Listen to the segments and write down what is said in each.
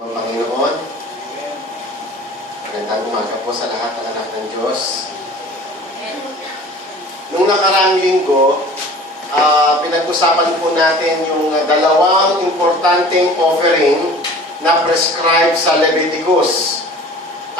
Ang Panginoon, magandang umaga po sa lahat ng anak ng Diyos. Nung nakaraang linggo, pinag-usapan po natin yung dalawang importanteng offering na prescribed sa Leviticus.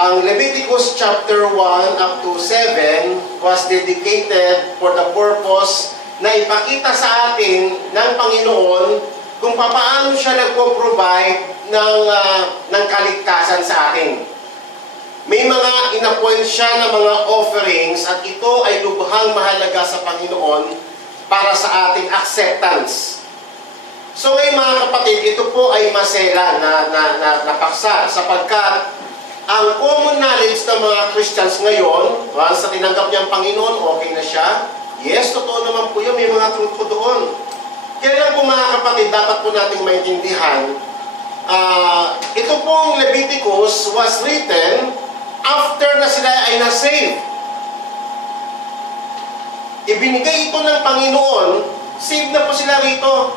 Ang Leviticus chapter 1 up to 7 was dedicated for the purpose na ipakita sa atin ng Panginoon kung paano siya nagpo-provide ng kaligtasan sa atin. May mga inappoint siya na mga offerings at ito ay lubhang mahalaga sa Panginoon para sa ating acceptance. So ngayon mga kapatid, ito po ay masela na paksa sapagkat ang common knowledge ng mga Christians ngayon, once na tinanggap niya ang Panginoon, okay na siya. Yes, totoo naman po yun, may mga truth po doon. Kaya lang po mga kapatid, dapat po nating maintindihan, ito pong Leviticus was written after na sila ay na-save. Ibinigay ito ng Panginoon, save na po sila rito.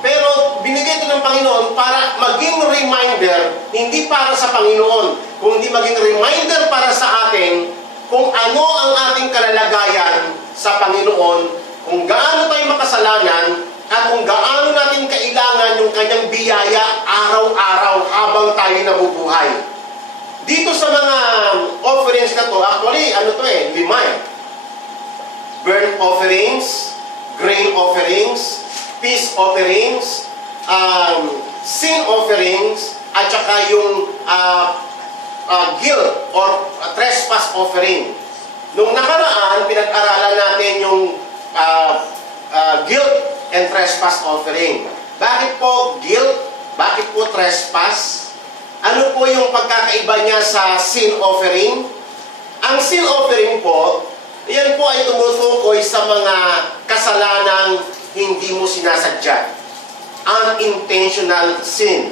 Pero binigay ito ng Panginoon para maging reminder, hindi para sa Panginoon, kundi maging reminder para sa atin kung ano ang ating kalalagayan sa Panginoon, kung gaano tayo makasalanan, at kung gaano natin kailangan yung kanyang biyaya araw-araw habang tayo nabubuhay. Dito sa mga offerings na to, actually, lima eh. Burnt offerings, grain offerings, peace offerings, sin offerings, at saka yung guilt or trespass offering. Nung nakaraan, pinag-aralan natin yung guilt and trespass offering. Bakit po guilt? Bakit po trespass? Ano po yung pagkakaiba niya sa sin offering? Ang sin offering po, yan po ay tumutukoy sa mga kasalanang hindi mo sinasadya. Unintentional sin.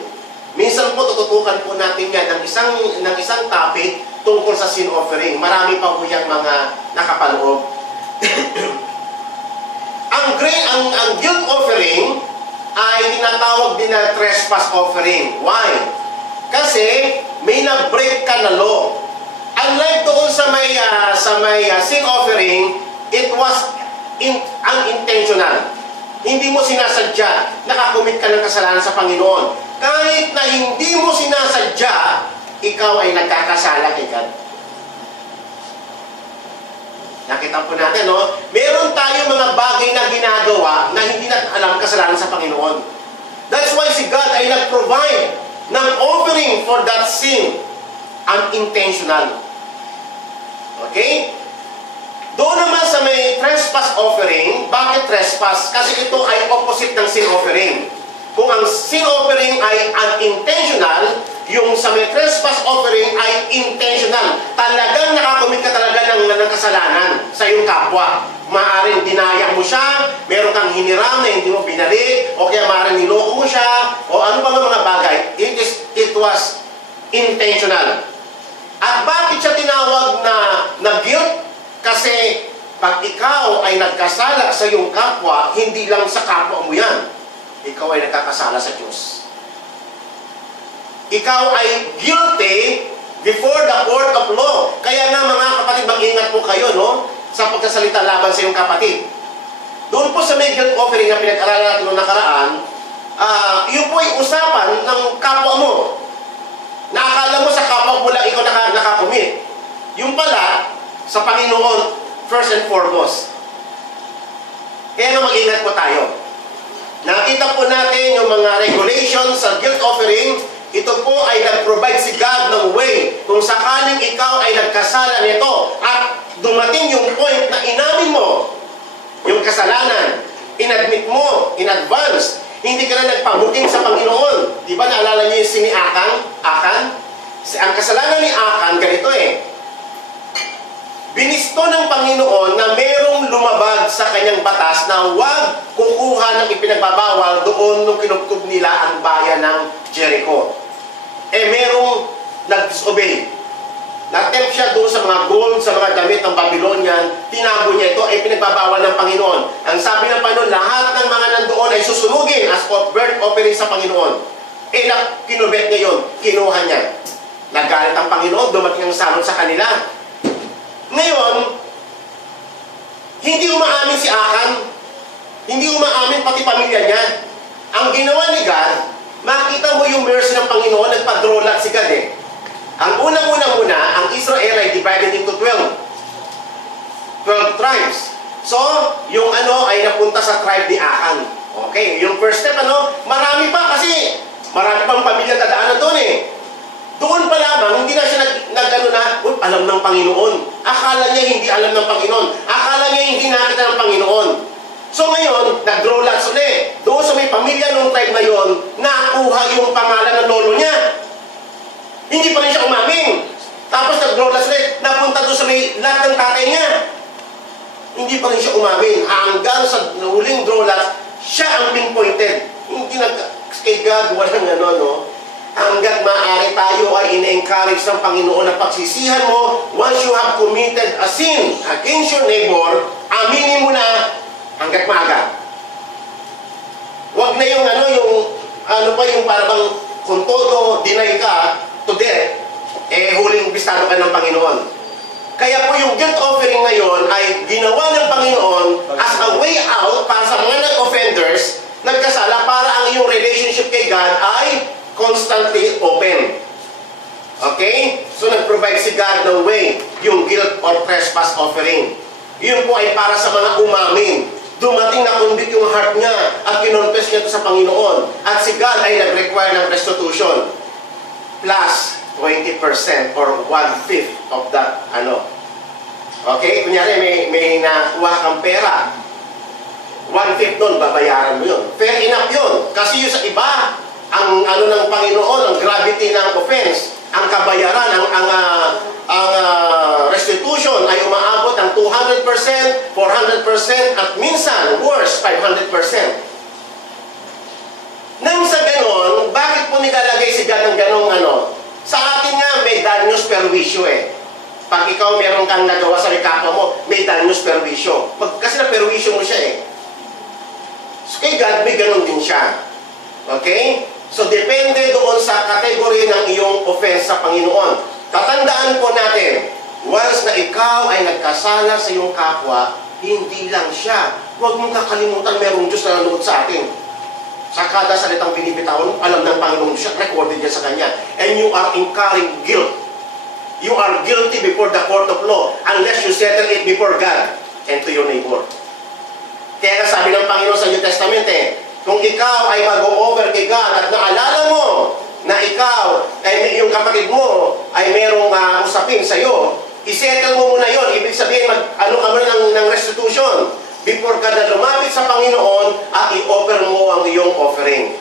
Minsan po tututukan po natin yan ng isang topic tungkol sa sin offering. Marami pa po yung mga nakapaloob. Ang guilt offering ay tinatawag din na trespass offering. Why? Kasi may na-break ka na law. Unlike doon sa may sin offering, it was unintentional. Hindi mo sinasadya, nakakumit ka ng kasalanan sa Panginoon. Kahit na hindi mo sinasadya, ikaw ay nagkakasala kay God. Nakita po natin, no? Meron tayo mga bagay na ginagawa na hindi natin alam kasalanan sa Panginoon. That's why si God ay nag-provide ng offering for that sin. Unintentional. Okay? Doon naman sa may trespass offering, bakit trespass? Kasi ito ay opposite ng sin offering. Kung ang sin offering ay unintentional, yung sa may trespass offering ay intentional. Talagang nakakumit ka talaga ng kasalanan sa iyong kapwa. Maaaring dinaya mo siya, meron kang hiniram na hindi mo binalik, o kaya maaaring niloko mo siya, o ano pa mga bagay. It was intentional. At bakit siya tinawag na guilt? Kasi pag ikaw ay nagkasala sa iyong kapwa, hindi lang sa kapwa mo yan. Ikaw ay nagkakasala sa Diyos. Ikaw ay guilty before the court of law. Kaya nga mga kapatid, mag-ingat po kayo, no? Sa pagsasalita laban sa iyong kapatid. Doon po sa may guilt offering na pinag-aralan natin noong nakaraan, yun po ay usapan ng kapwa mo. Nakakala mo sa kapwa mo lang ikaw nakakumit. Yung pala, sa Panginoon, first and foremost. Kaya nga mag-ingat po tayo. Nakita po natin yung mga regulations sa guilt offering. Ito po ay nag-provide si God ng way. Kung sakaling ikaw ay nagkasala nito at dumating yung point na inamin mo yung kasalanan, inadmit mo in advance, hindi ka na nagpabuking sa Panginoon. Di ba naalala niyo yung si Akan? Ang kasalanan ni Akan, ganito eh. Binisto ng Panginoon na merong lumabag sa kanyang batas na huwag kukuha ng ipinagbabawal doon nung kinubkob nila ang bayan ng Jericho. Merong nag-disobey. Natempt siya doon sa mga gold, sa mga damit ng Babylonian, tinago niya ito ay pinagbabawal ng Panginoon. Ang sabi ng Panginoon, lahat ng mga nandoon ay susunugin as burnt offering sa Panginoon. Kinubet niya yun. Panginoon, dumating ang salot sa kanila. Ngayon, hindi umaamin si Akan, hindi umaamin pati pamilya niya. Ang ginawa ni God, makita mo yung mercy ng Panginoon, nagpa-draw si God eh. Ang unang-una muna, ang Israel ay divided into 12 tribes. So, yung ay napunta sa tribe ni Akan. Okay, yung first step marami pa kasi marami pang pamilya dadaanan doon eh. Doon pa lamang, hindi na siya alam ng Panginoon. Akala niya hindi alam ng Panginoon. Akala niya hindi nakita ng Panginoon. So ngayon, nag-draw lots ulit. Doon sa may pamilya ng tribe na yon, nakuha yung pangalan ng lolo niya. Hindi pa rin siya umamin. Tapos nag-draw lots ulit, napunta doon sa may lahat ng tatay niya. Hindi pa rin siya umamin. Hanggang sa huling draw lots, siya ang pinpointed. Hindi kay God, walang Hanggat maaari tayo ay ina-encourage ng Panginoon na pagsisihan mo, once you have committed a sin against your neighbor, aminin mo na hanggat maaga. Huwag na yung yung parang kung todo deny ka to death, huling bistado ka ng Panginoon. Kaya po yung guilt offering ngayon ay ginawa ng Panginoon as a way out para sa mga nag-offenders, nagkasala, para ang iyong relationship kay God ay constantly open. Okay? So nag-provide si God ng way, yung guilt or trespass offering. Yun po ay para sa mga umamin. Dumating na convict yung heart niya at kinonfess niya ito sa Panginoon. At si God ay nag-require ng restitution plus 20% or 1/5 of that Okay? Kunyari may nakuha kang pera, 1/5 nun, babayaran mo yun. Fair enough yun. Kasi yung sa iba, ang ng Panginoon, ang gravity ng offense, ang kabayaran, ang restitution ay umaabot ng 200%, 400%, at minsan, worse, 500%. Nang sa ganon, bakit po nilalagay si God ng ganong Sa atin nga, may daños perwisyo eh. Pag ikaw meron kang nagawa sa kapwa mo, may daños perwisyo. Kasi na-perwisyo mo siya eh. So kay God, may ganon din siya. Okay? So, depende doon sa kategory ng iyong offense sa Panginoon. Tatandaan po natin, once na ikaw ay nagkasala sa iyong kapwa, hindi lang siya. Huwag mong kakalimutan merong Diyos na nanonood sa atin. Sa kada salitang binibitawan, alam ng Panginoon siya, recorded niya sa Kanya. And you are incurring guilt. You are guilty before the court of law unless you settle it before God and to your neighbor. Kaya sabi ng Panginoon sa New Testament kung ikaw ay mag-o-over kay God at naalala mo na ikaw ay yung kapatid mo ay merong usapin sa iyo, isettle mo muna yon. Ibig sabihin, ka muna ng restitution before ka na lumapit sa Panginoon at i-offer mo ang iyong offering.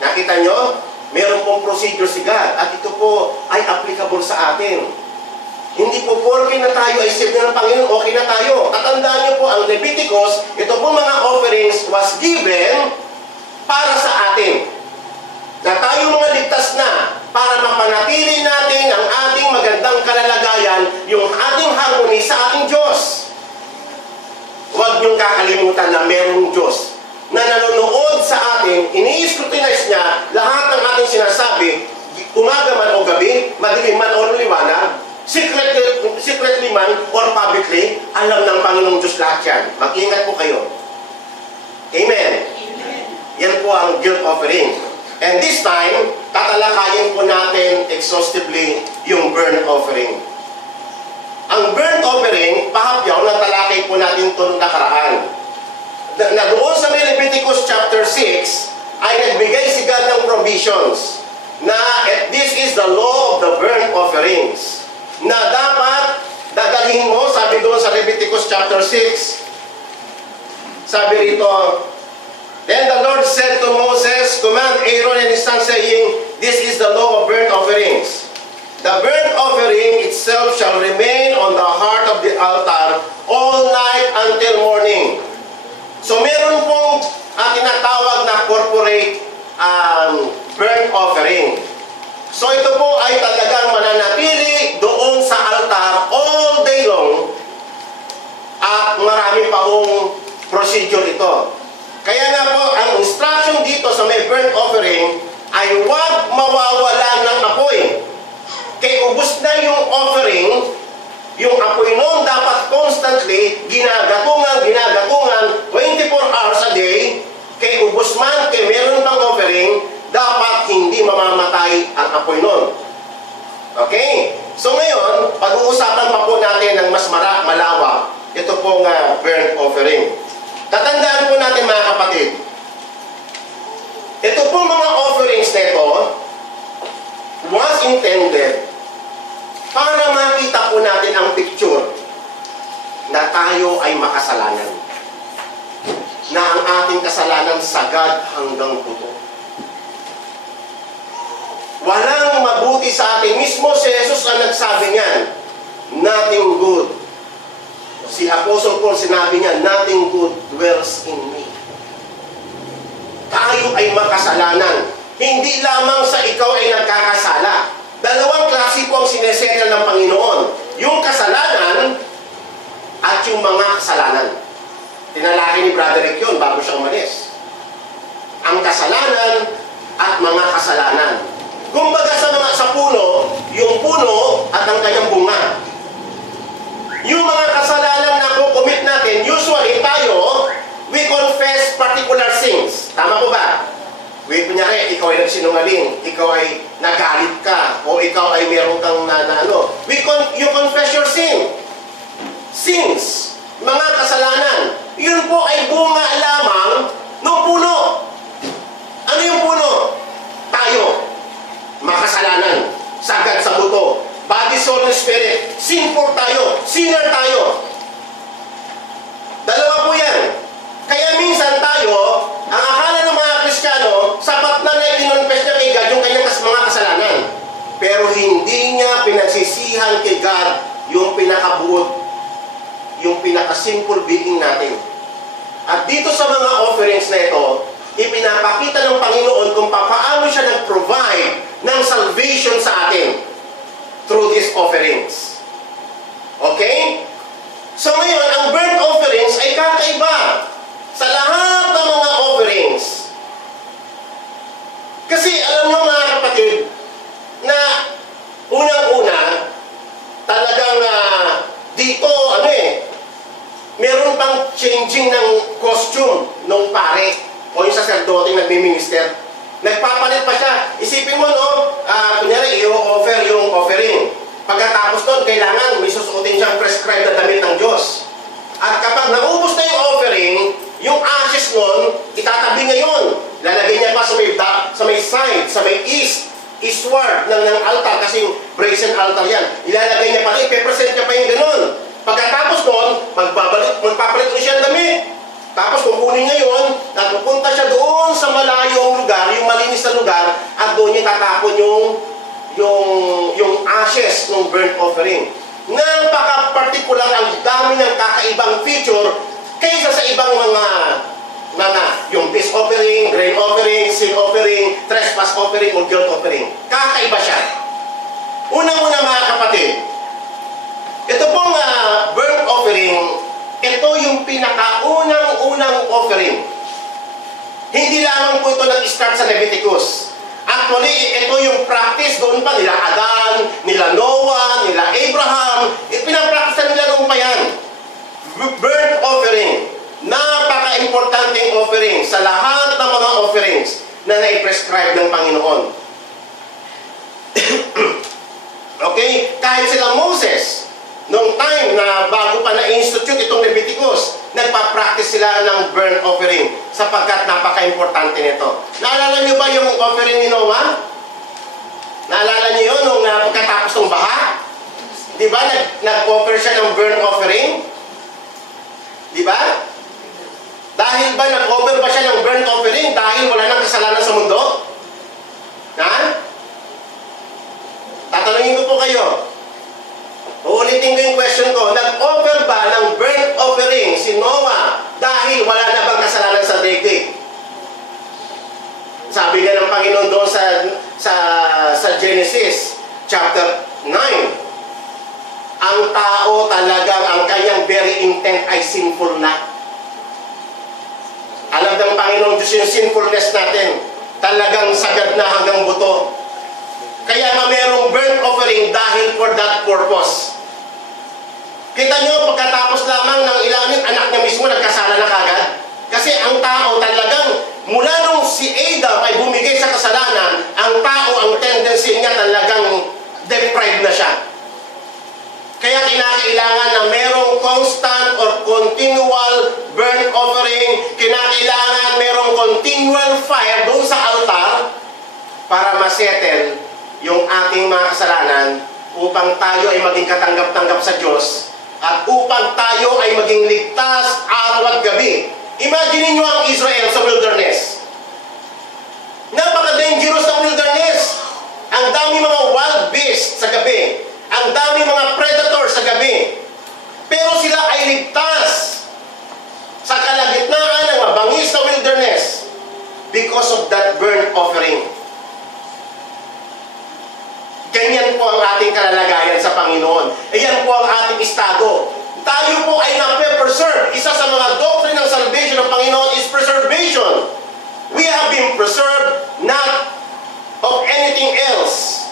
Nakita nyo? Meron pong procedure si God at ito po ay applicable sa atin. Hindi po porke na tayo ay saved ng Panginoon, okay na tayo. Tatandaan niyo po, ang Leviticus, ito po mga offerings was given para sa atin. Na tayo mga ligtas na para mapanatili natin ang ating magandang kalalagayan, yung ating harmony sa ating Diyos. Huwag niyong kakalimutan na merong Diyos na nanonood sa atin, ini-scrutinize niya lahat ng ating sinasabi, umaga man o gabi, madilim man o liwanag, secretly man or publicly, alam ng Panginoong Diyos lahat yan. Mag-ingat po kayo. Amen. Yan po ang guilt offering. And this time, tatalakayin po natin exhaustively yung burnt offering. Ang burnt offering, pahapyaw na talakay po natin ito nakaraan. Na doon sa Leviticus chapter 6, ay nagbigay si God ng provisions na this is the law of the burnt offerings. Na dapat dadalhin mo, sabi doon sa Leviticus chapter 6, sabi rito, then the Lord said to Moses, command Aaron and his sons, saying, this is the law of burnt offerings. The burnt offering itself shall remain on the heart of the altar all night until morning. So meron pong tinatawag na corporate burnt offering. So ito po ay talagang mananatili doon sa altar all day long at marami pa pong procedure ito. Kaya nga po, ang instruction dito sa may burnt offering ay huwag mawawala ng apoy. Kaya apoy noon dapat constantly ginagatungan 24 hours a day. Kay ubos man, kay meron pang offering, dapat hindi mamamatay ang apoy noon. Okay? So ngayon, pag-uusapan pa po natin ng mas malawak, ito pong burnt offering. Tatandaan po natin mga kapatid, ito pong mga offerings na ito was intended para makita po natin ang picture na tayo ay makasalanan. Na ang ating kasalanan sagad hanggang buto. Walang mabuti sa atin. Mismo si Jesus ang nagsabi niyan, nothing good. Si Apostle Paul sinabi niya, nothing good dwells in me. Tayo ay makasalanan. Hindi lamang sa ikaw ay nagkakasala. Dalawang klase po ang sinesettle ng Panginoon. Yung kasalanan at yung mga kasalanan. Tinalaki ni Brother Rick yun bago siya umalis. Ang kasalanan at mga kasalanan. Kumbaga sa puno, yung puno at ang kanyang bunga. Yung mga kasalanan na kukumit natin, usually tayo, we confess particular sins. Tama po ba? Kunyari, ikaw ay nagsinungaling, ikaw ay nagalit ka, o ikaw ay meron kang you confess your sin. Sins, mga kasalanan. Yun po ay bunga lamang ng puno. Ano yung puno? Tayo. Makasalanan. Sagad sa buto. Body, soul, and spirit. Sinful tayo. Sinner tayo. Dalawa po yan. Kaya minsan tayo, ang akala ng mga Kristiyano, sapat na i-confess niya kay God yung kanyang mga kasalanan. Pero hindi niya pinagsisihan kay God yung pinakabuod, yung pinaka-simple being natin. At dito sa mga offerings na ito, ipinapakita ng Panginoon kung paano siya nag-provide ng salvation sa atin through these offerings. Okay? So ngayon, ang burnt offerings ay kakaiba sa lahat ng mga offerings. Kasi alam nyo mga kapatid, na unang-una, talagang dito, meron pang changing ng costume nung pare o yung sacerdote nagmi-minister. Nagpapalit pa siya. Isipin mo, kunyari, i-offer yung offering. Pagkatapos doon, kailangan may susuotin siyang prescribed na damit ng Diyos. At kapag naubos na yung offering, yung ashes nun, itatabi ngayon. Lalagay niya pa sa may side, sa may eastward ng altar, kasi yung brazen altar yan. Ilalagay niya pa rin, ipe-present niya pa yung ganun. Pagkatapos nun, magpapalit ulit siya ng damit. Tapos kukunin niya yun, at pupunta siya doon sa malayong lugar, yung malinis na lugar, at doon niya tatapon yung ashes ng burnt offering. Napaka-particular, ang dami ng kakaibang feature kaysa sa ibang mga yung peace offering, grain offering, sin offering, trespass offering, o guilt offering. Kakaiba siya. Unang-una mga kapatid, ito pong burnt offering, ito yung pinakaunang-unang offering. Hindi lamang po ito nag-start sa Leviticus. Actually, ito yung practice doon pa nila Adan, nila Noah, nila Abraham. Pinapractice nila noon pa yan. Burnt offering. Napaka-importanting offering sa lahat ng mga offerings na nai-prescribe ng Panginoon. Okay? Kahit sila Moses, noong time na bago pa na-institute itong Leviticus, nagpa-practice sila ng burnt offering sapagkat napaka-importante nito. Naalala niyo ba yung offering ni Noah? Naalala niyo yun nung pagkatapos ng baha? Di ba? Nag-offer siya ng burnt offering? Di ba? Dahil ba nag-offer ba siya ng burnt offering dahil wala nang kasalanan sa mundo? Ha? Tatanungin ko po kayo. Uulitin ko yung question ko. Nag-offer ba ng burnt offering si Noah dahil wala na bang kasalanan sa daigdig? Sabi nga ng Panginoon doon sa Genesis chapter 9, ang tao talagang ang kanyang very intent ay sinful na. Alam ng Panginoon Diyos yung sinfulness natin. Talagang sagad na hanggang buto. Kaya nga merong burnt offering dahil for that purpose. Kita nyo, pagkatapos lamang ng ilang anak niya mismo, nagkasala na kagad. Kasi ang tao talagang, mula nung si Adam ay bumigay sa kasalanan, ang tao, ang tendency niya talagang deprived na siya. Kaya kinakailangan na merong constant or continual burnt offering, kinakailangan merong continual fire doon sa altar para masettle yung ating mga kasalanan upang tayo ay maging katanggap-tanggap sa Diyos at upang tayo ay maging ligtas araw at gabi. Imagine niyo ang Israel sa wilderness. Napaka-dangerous ng wilderness. Ang dami mga wild beasts sa gabi. Ang dami mga predators sa gabi. Pero sila ay ligtas sa kalagitnaan ng mabangis na wilderness because of that burnt offering. Ganyan po ang ating kalalagayan sa Panginoon. Iyan po ang ating estado. Tayo po ay na-preserve. Isa sa mga doctrine ng salvation ng Panginoon is preservation. We have been preserved not of anything else,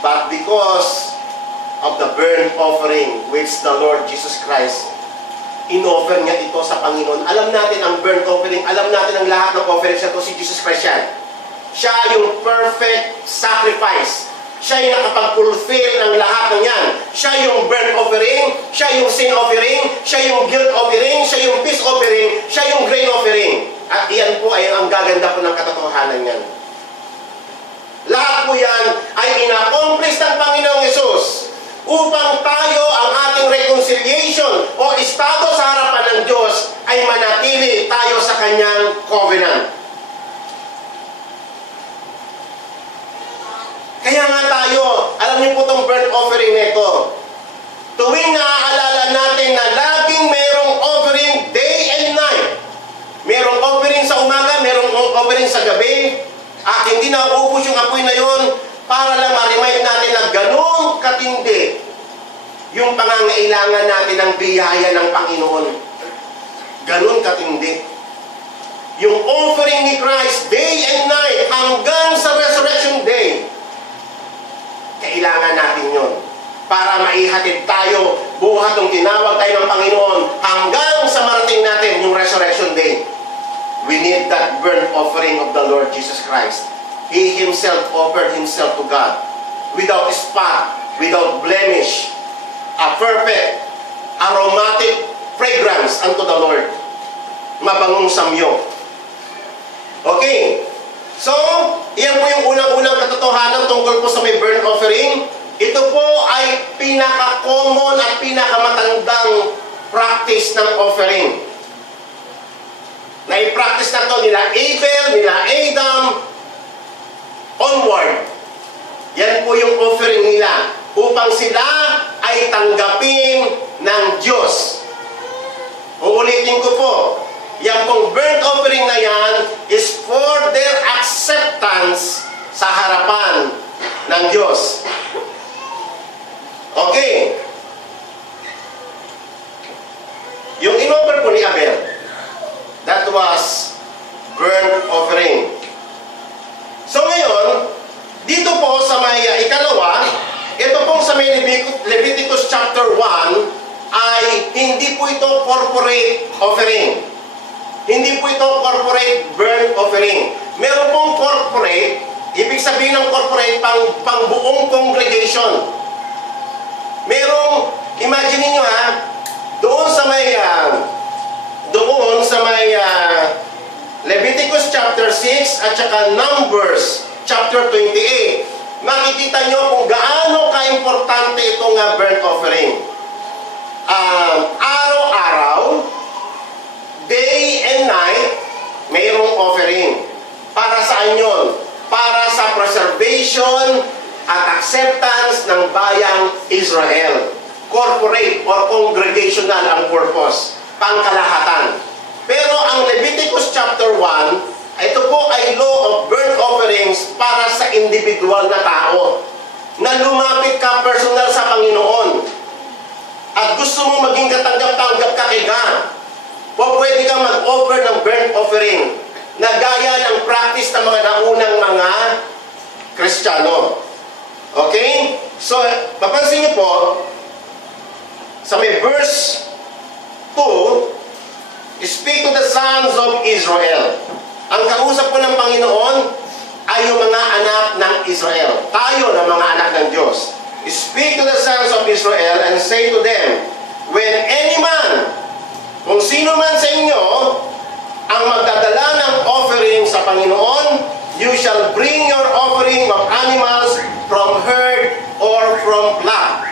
but because of the burnt offering which the Lord Jesus Christ in-offer niya ito sa Panginoon. Alam natin ang burnt offering, alam natin ang lahat ng offerings na ito, si Jesus Christ yan. Siya yung perfect sacrifice. Siya yung nakapag-fulfill ng lahat ng yan. Siya yung burnt offering, siya yung sin offering, siya yung guilt offering, siya yung peace offering, siya yung grain offering. At iyan po ay ang gaganda po ng katotohanan yan. Lahat po yan ay in-accomplish ng Panginoong Yesus upang tayo ang ating reconciliation o estado sa harapan ng Diyos ay manatili tayo sa Kanyang covenant. Kaya nga tayo, alam niyo po itong burnt offering nito. Tuwing naaalala natin na laging merong offering day and night. Merong offering sa umaga, merong offering sa gabi. At hindi na uubos yung apoy na yun para lang ma-remind natin na ganun katindi yung pangangailangan natin ng biyaya ng Panginoon. Ganun katindi. Yung offering ni Christ day and night hanggang sa resurrection day. Kailangan natin yun para maihatid tayo buhat ng tinawag tayo ng Panginoon hanggang sa marating natin yung resurrection day. We need that burnt offering of the Lord Jesus Christ. He Himself offered Himself to God without spot, without blemish, a perfect, aromatic fragrance unto the Lord. Mabangong samyo. Okay. So, iyan po yung unang-unang katotohanan tungkol po sa may burnt offering. Ito po ay pinaka-common at pinakamatandang practice ng offering. Na-practice na to nila Abel, nila Adam, onward. Yan po yung offering nila upang sila ay tanggapin ng Diyos. Uulitin ko po, yan pong burnt offering na yan is for their acceptance sa harapan ng Diyos. Okay. Yung in-offer po ni Abel, that was burnt offering. So ngayon, dito po sa may ikalawa, ito pong sa may Leviticus chapter 1, ay hindi po ito corporate offering. Hindi po ito corporate burnt offering. Meron pong corporate, ibig sabihin ng corporate, pang buong congregation. Merong, imagine niyo doon sa may Leviticus chapter 6 at saka Numbers chapter 28, makikita nyo kung gaano ka-importante itong burnt offering. Araw-araw, day and night, mayroong offering. Para saan yun? Para sa preservation at acceptance ng bayang Israel. Corporate or congregational ang purpose. Pangkalahatan. Pero ang Leviticus chapter 1, ito po ay law of burnt offerings para sa individual na tao. Na lumapit ka personal sa Panginoon. At gusto mo maging katanggap-tanggap ka kay God. O pwede kang mag-offer ng burnt offering na gaya ng practice ng mga naunang mga Kristiyano. Okay? So, papansin niyo po, sa may verse 2, speak to the sons of Israel. Ang kausap po ng Panginoon ay yung mga anak ng Israel. Tayo na mga anak ng Diyos. Speak to the sons of Israel and say to them, when any man, kung sino man sa inyo, ang magdadala ng offering sa Panginoon, you shall bring your offering of animals from herd or from flock.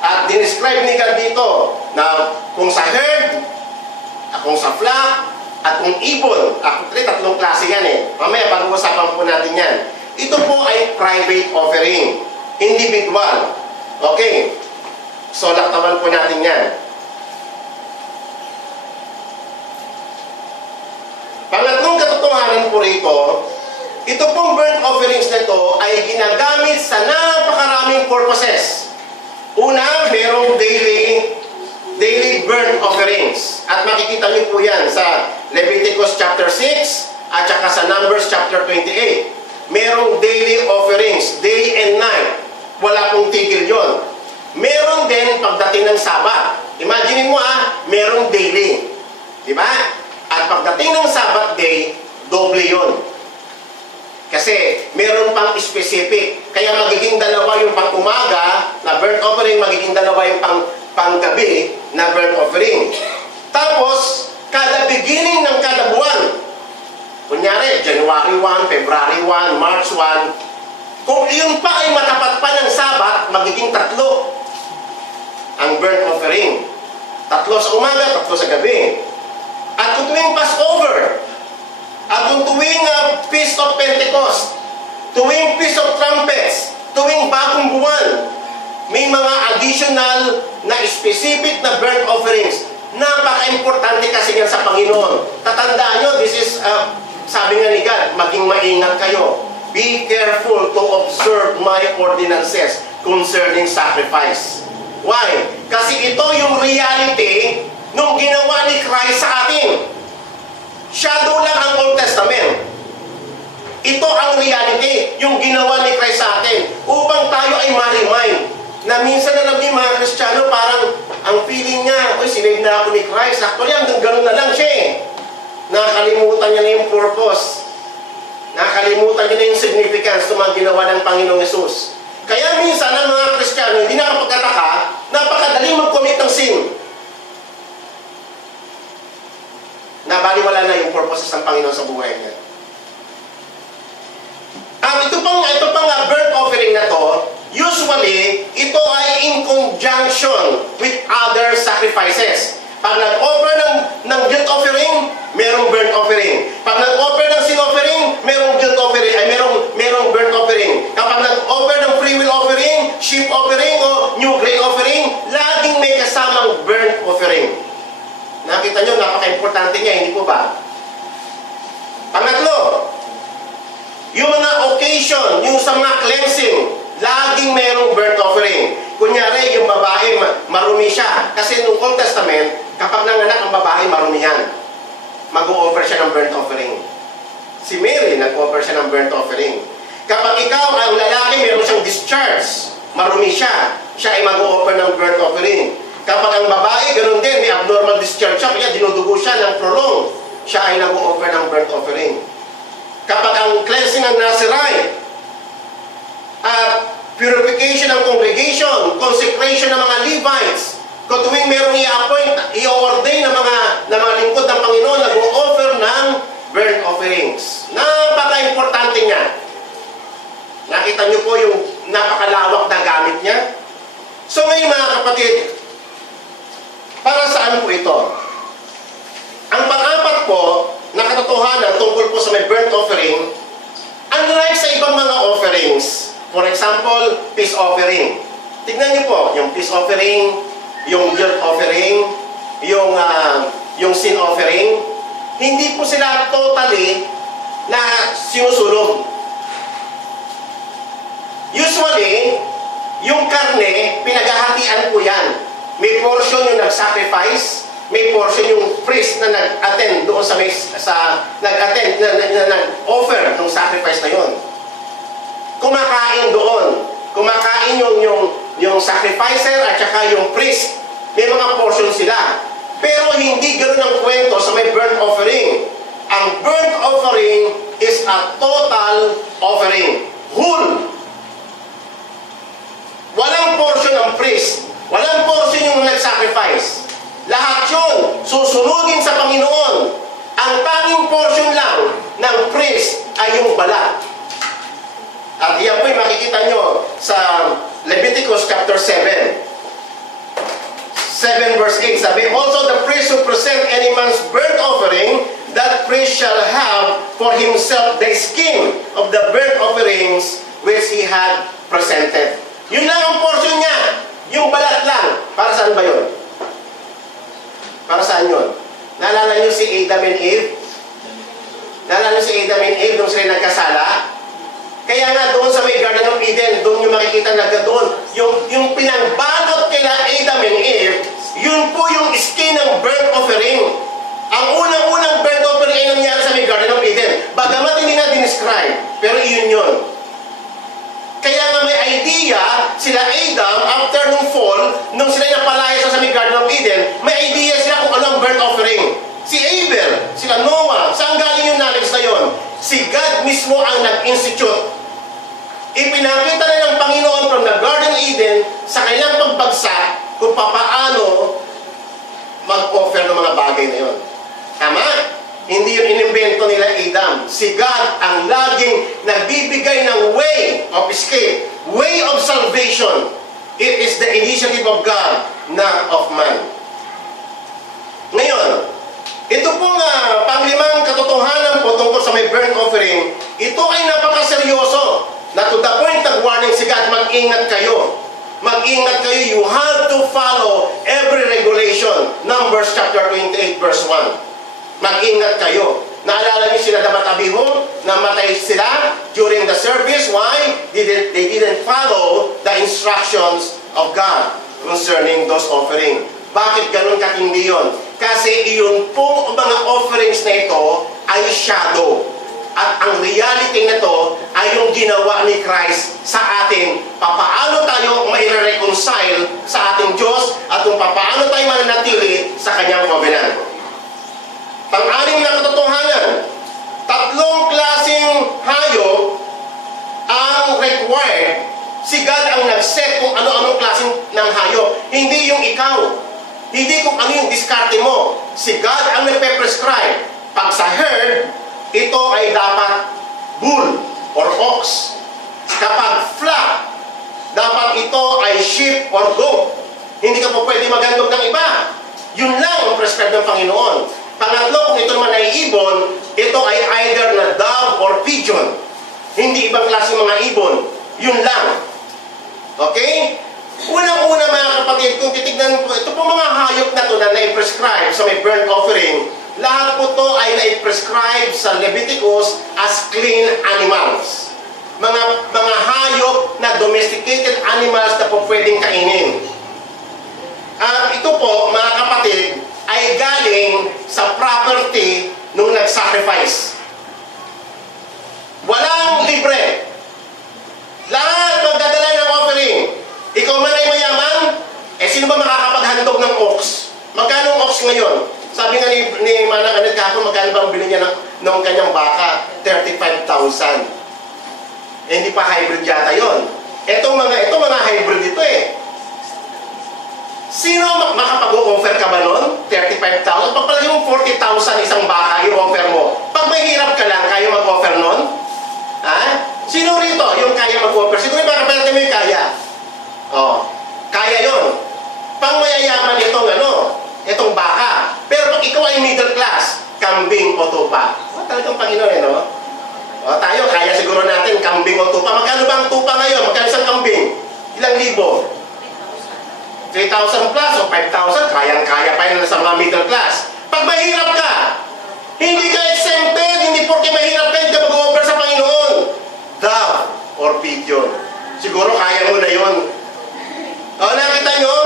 At dinescribe ni God dito na kung sa herd, kung sa flock, at kung ibon. Actually, tatlong klase yan eh. Mamaya, pag-uusapan po natin yan. Ito po ay private offering. Individual. Okay. So, laktawan po natin yan. Pangatlong katotohanan po rito, ito pong burnt offerings na ito ay ginagamit sa napakaraming purposes. Una, merong daily burnt offerings. At makikita niyo po yan sa Leviticus chapter 6 at saka sa Numbers chapter 28. Merong daily offerings, day and night. Wala pong tigil yon. Meron din pagdating ng Sabat. Imagine mo merong daily. Diba? At pagdating ng Sabbath day, doble yon. Kasi meron pang specific. Kaya magiging dalawa yung pang-umaga na burnt offering, magiging dalawa yung pang-gabi na burnt offering. Tapos, kada beginning ng kada buwan, kunyari, January 1, February 1, March 1, kung iyon pa ay matapat pa ng Sabbath, magiging 3 ang burnt offering. 3 sa umaga, 3 sa gabi. At kung tuwing Passover, at kung tuwing Feast of Pentecost, tuwing Feast of Trumpets, tuwing bagong buwan, may mga additional na specific na burnt offerings. Napaka-importante kasi yan sa Panginoon. Tatandaan nyo, this is, sabi nga ni God, maging maingat kayo. Be careful to observe my ordinances concerning sacrifice. Why? Kasi ito yung reality nung ginawa ni Christ sa atin. Shadow lang ang Old Testament. Ito ang reality, yung ginawa ni Christ sa atin, upang tayo ay ma-remind na minsan na namin mga Kristiyano, parang ang feeling niya, sinave na ako ni Christ. Actually, hanggang ganun na lang siya eh. Nakalimutan niya na yung purpose. Nakalimutan niya na yung significance ng mga ginawa ng Panginoong Yesus. Kaya minsan ang mga Kristiyano, hindi nakapagkataka, napakadaling mag-commit ng sin. Nabaliwala na yung purposes ng Panginoon sa buhay niya. Ito pang burnt offering na to, usually, ito ay in conjunction with other sacrifices. Pag nag-offer ng guilt offering, merong burnt offering. Pag nag-offer ng sin offering, merong guilt offering, merong burnt offering. Kapag nag-offer ng free will offering, sheep offering, o new grain offering, laging may kasamang burnt offering. Nakita nyo, napaka-importante niya, hindi po ba? Pangatlo, yung mga occasion, yung sa mga cleansing, laging merong burnt offering. Kunyari, yung babae, marumi siya. Kasi nung Old Testament, kapag nanganak ang babae, marumihan. Mag-o-offer siya ng burnt offering. Si Mary, nag-offer siya ng burnt offering. Kapag ikaw, ang lalaki, meron siyang discharge, marumi siya, siya ay mag-o-offer ng burnt offering. Kapag ang babae, ganun din, may abnormal discharge siya, kaya dinudugo siya ng prolong, siya ay nag-o-offer ng burnt offering. Kapag ang cleansing ng Nazirite, at purification ng congregation, consecration ng mga Levites, kung tuwing merong i-appoint, i-ordain ng mga lingkod ng Panginoon, nag-o-offer ng burnt offerings. Napaka-importante niya. Nakita niyo po yung napakalawak na gamit niya? So ngayon mga kapatid, para saan po ito? Ang pang-apat po, na katotohanan tungkol po sa may burnt offering, unlike sa ibang mga offerings, for example, peace offering. Tignan niyo po, yung peace offering, yung guilt offering, yung sin offering, hindi po sila totally na sinusunog. Usually, yung karne, pinaghahatian po yan. May portion yung nag-sacrifice, may portion yung priest na nag-attend doon nag-attend, nag-offer ng sacrifice na yon. Kumakain doon. Kumakain yung sacrificer at saka yung priest May mga portion sila. Pero hindi ganoon ang kwento sa may burnt offering. Ang burnt offering is a total offering. Whole. Walang portion ang priest. Walang portion yung nag-sacrifice. Lahat yun, susunugin sa Panginoon. Ang tanging portion lang ng priest ay yung balat. At yan po'y makikita nyo sa Leviticus chapter 7. 7 verse 8, sabi, also the priest who present any man's burnt offering, that priest shall have for himself the skin of the burnt offerings which he had presented. Yun lang ang portion niya. Yung balat lang. Para saan ba yun? Para saan yun? Naalala niyo si Adam and Eve? Naalala niyo si Adam and Eve nung sila nagkasala? Kaya nga doon sa may Garden of Eden, doon yung makikita na doon, yung pinangbalot kila Adam and Eve, yun po yung skin ng burnt offering. Ang unang-unang burnt offering ay nangyari sa may Garden of Eden. Bagamat hindi na dinescribe, pero iyon yun. Kaya nga may idea, sila Adam, after nung fall, nung sila napalaya sa may Garden of Eden, may idea sila kung ano ang burnt offering. Si Abel, sila Noah, saan galing yung knowledge na yun? Si God mismo ang nag-institute. Ipinakita na ng Panginoon from the Garden of Eden sa kailang pagbagsak kung paano mag-offer ng mga bagay na yun. Tama? Hindi yung inimbento nila Adam. Si God ang laging nagbibigay ng way of escape, way of salvation. It is the initiative of God, not of man. Ngayon, ito pong panglimang katotohanan po tungkol sa may burnt offering, ito ay napakaseryoso. Na to the point of warning si God, mag-ingat kayo. Mag-ingat kayo, you have to follow every regulation. Numbers chapter 28 verse 1. Mag-ingat kayo. Naalala niyo sila dapat Abihud? Namatay sila during the service. Why? They didn't follow the instructions of God concerning those offering. Bakit ganun katindi yun? Kasi iyon pong mga offerings na ito ay shadow. At ang reality na ito ay yung ginawa ni Christ sa atin. Papaano tayo mai-reconcile sa ating Diyos at kung papaano tayo mananatili sa Kanyang covenant. Pang-anim na katotohanan, tatlong klaseng hayop ang required. Si God ang nag-set kung ano-anong klaseng ng hayop. Hindi yung ikaw. Hindi kung ano yung diskarte mo. Si God ang nagpe-prescribe. Pag sa herd, ito ay dapat bull or ox. Kapag flock, dapat ito ay sheep or goat. Hindi ka po pwede magandog ng iba. Yun lang ang prescribe ng Panginoon. Pangatlo, kung ito naman ay ibon, ito ay either na dove or pigeon. Hindi ibang klase mga ibon. Yun lang. Okay? Unang-una mga kapatid, kung titignan po, ito po mga hayop na ito na nai-prescribe sa may burnt offering, lahat po ito ay nai-prescribe sa Leviticus as clean animals. Mga hayop na domesticated animals na po pwedeng kainin. At ito po, mga kapatid, ay galing sa property nung nag-sacrifice. Walang libre. Lahat magdadala ng offering. Ikaw man ay mayaman, sino ba makakapaghandog ng ox? Magkano ang ox ngayon? Sabi nga ni Manang Anet kahapon, magkano ba ang bili niya ng kanyang baka? 35,000. Hindi pa hybrid yata yun. Ito mga hybrid ito eh. Sino makapag-offer ka ba nun? 35,000? Pag palagi mo 40,000 isang baka, yung offer mo. Pag may hirap ka lang, kaya mag-offer nun? Ha? Sino rito yung kaya mag-offer? Siguro yung mga kapatid mo yung kaya. Kaya yun. Pang mayayaman itong baka. Pero pag ikaw ay middle class, kambing o tupa. Talagang Panginoon no? Tayo, kaya siguro natin kambing o tupa. Magkano ba ang tupa ngayon? Magkano isang kambing? Ilang libo? 3,000 plus o 5,000, kayang-kaya pa yun sa mga middle class. Pag mahirap ka, hindi ka exempted, hindi porke mahirap ka, hindi ka mag-offer sa Panginoon. Dove or pigeon. Siguro kaya mo na yun. Nakita nyo?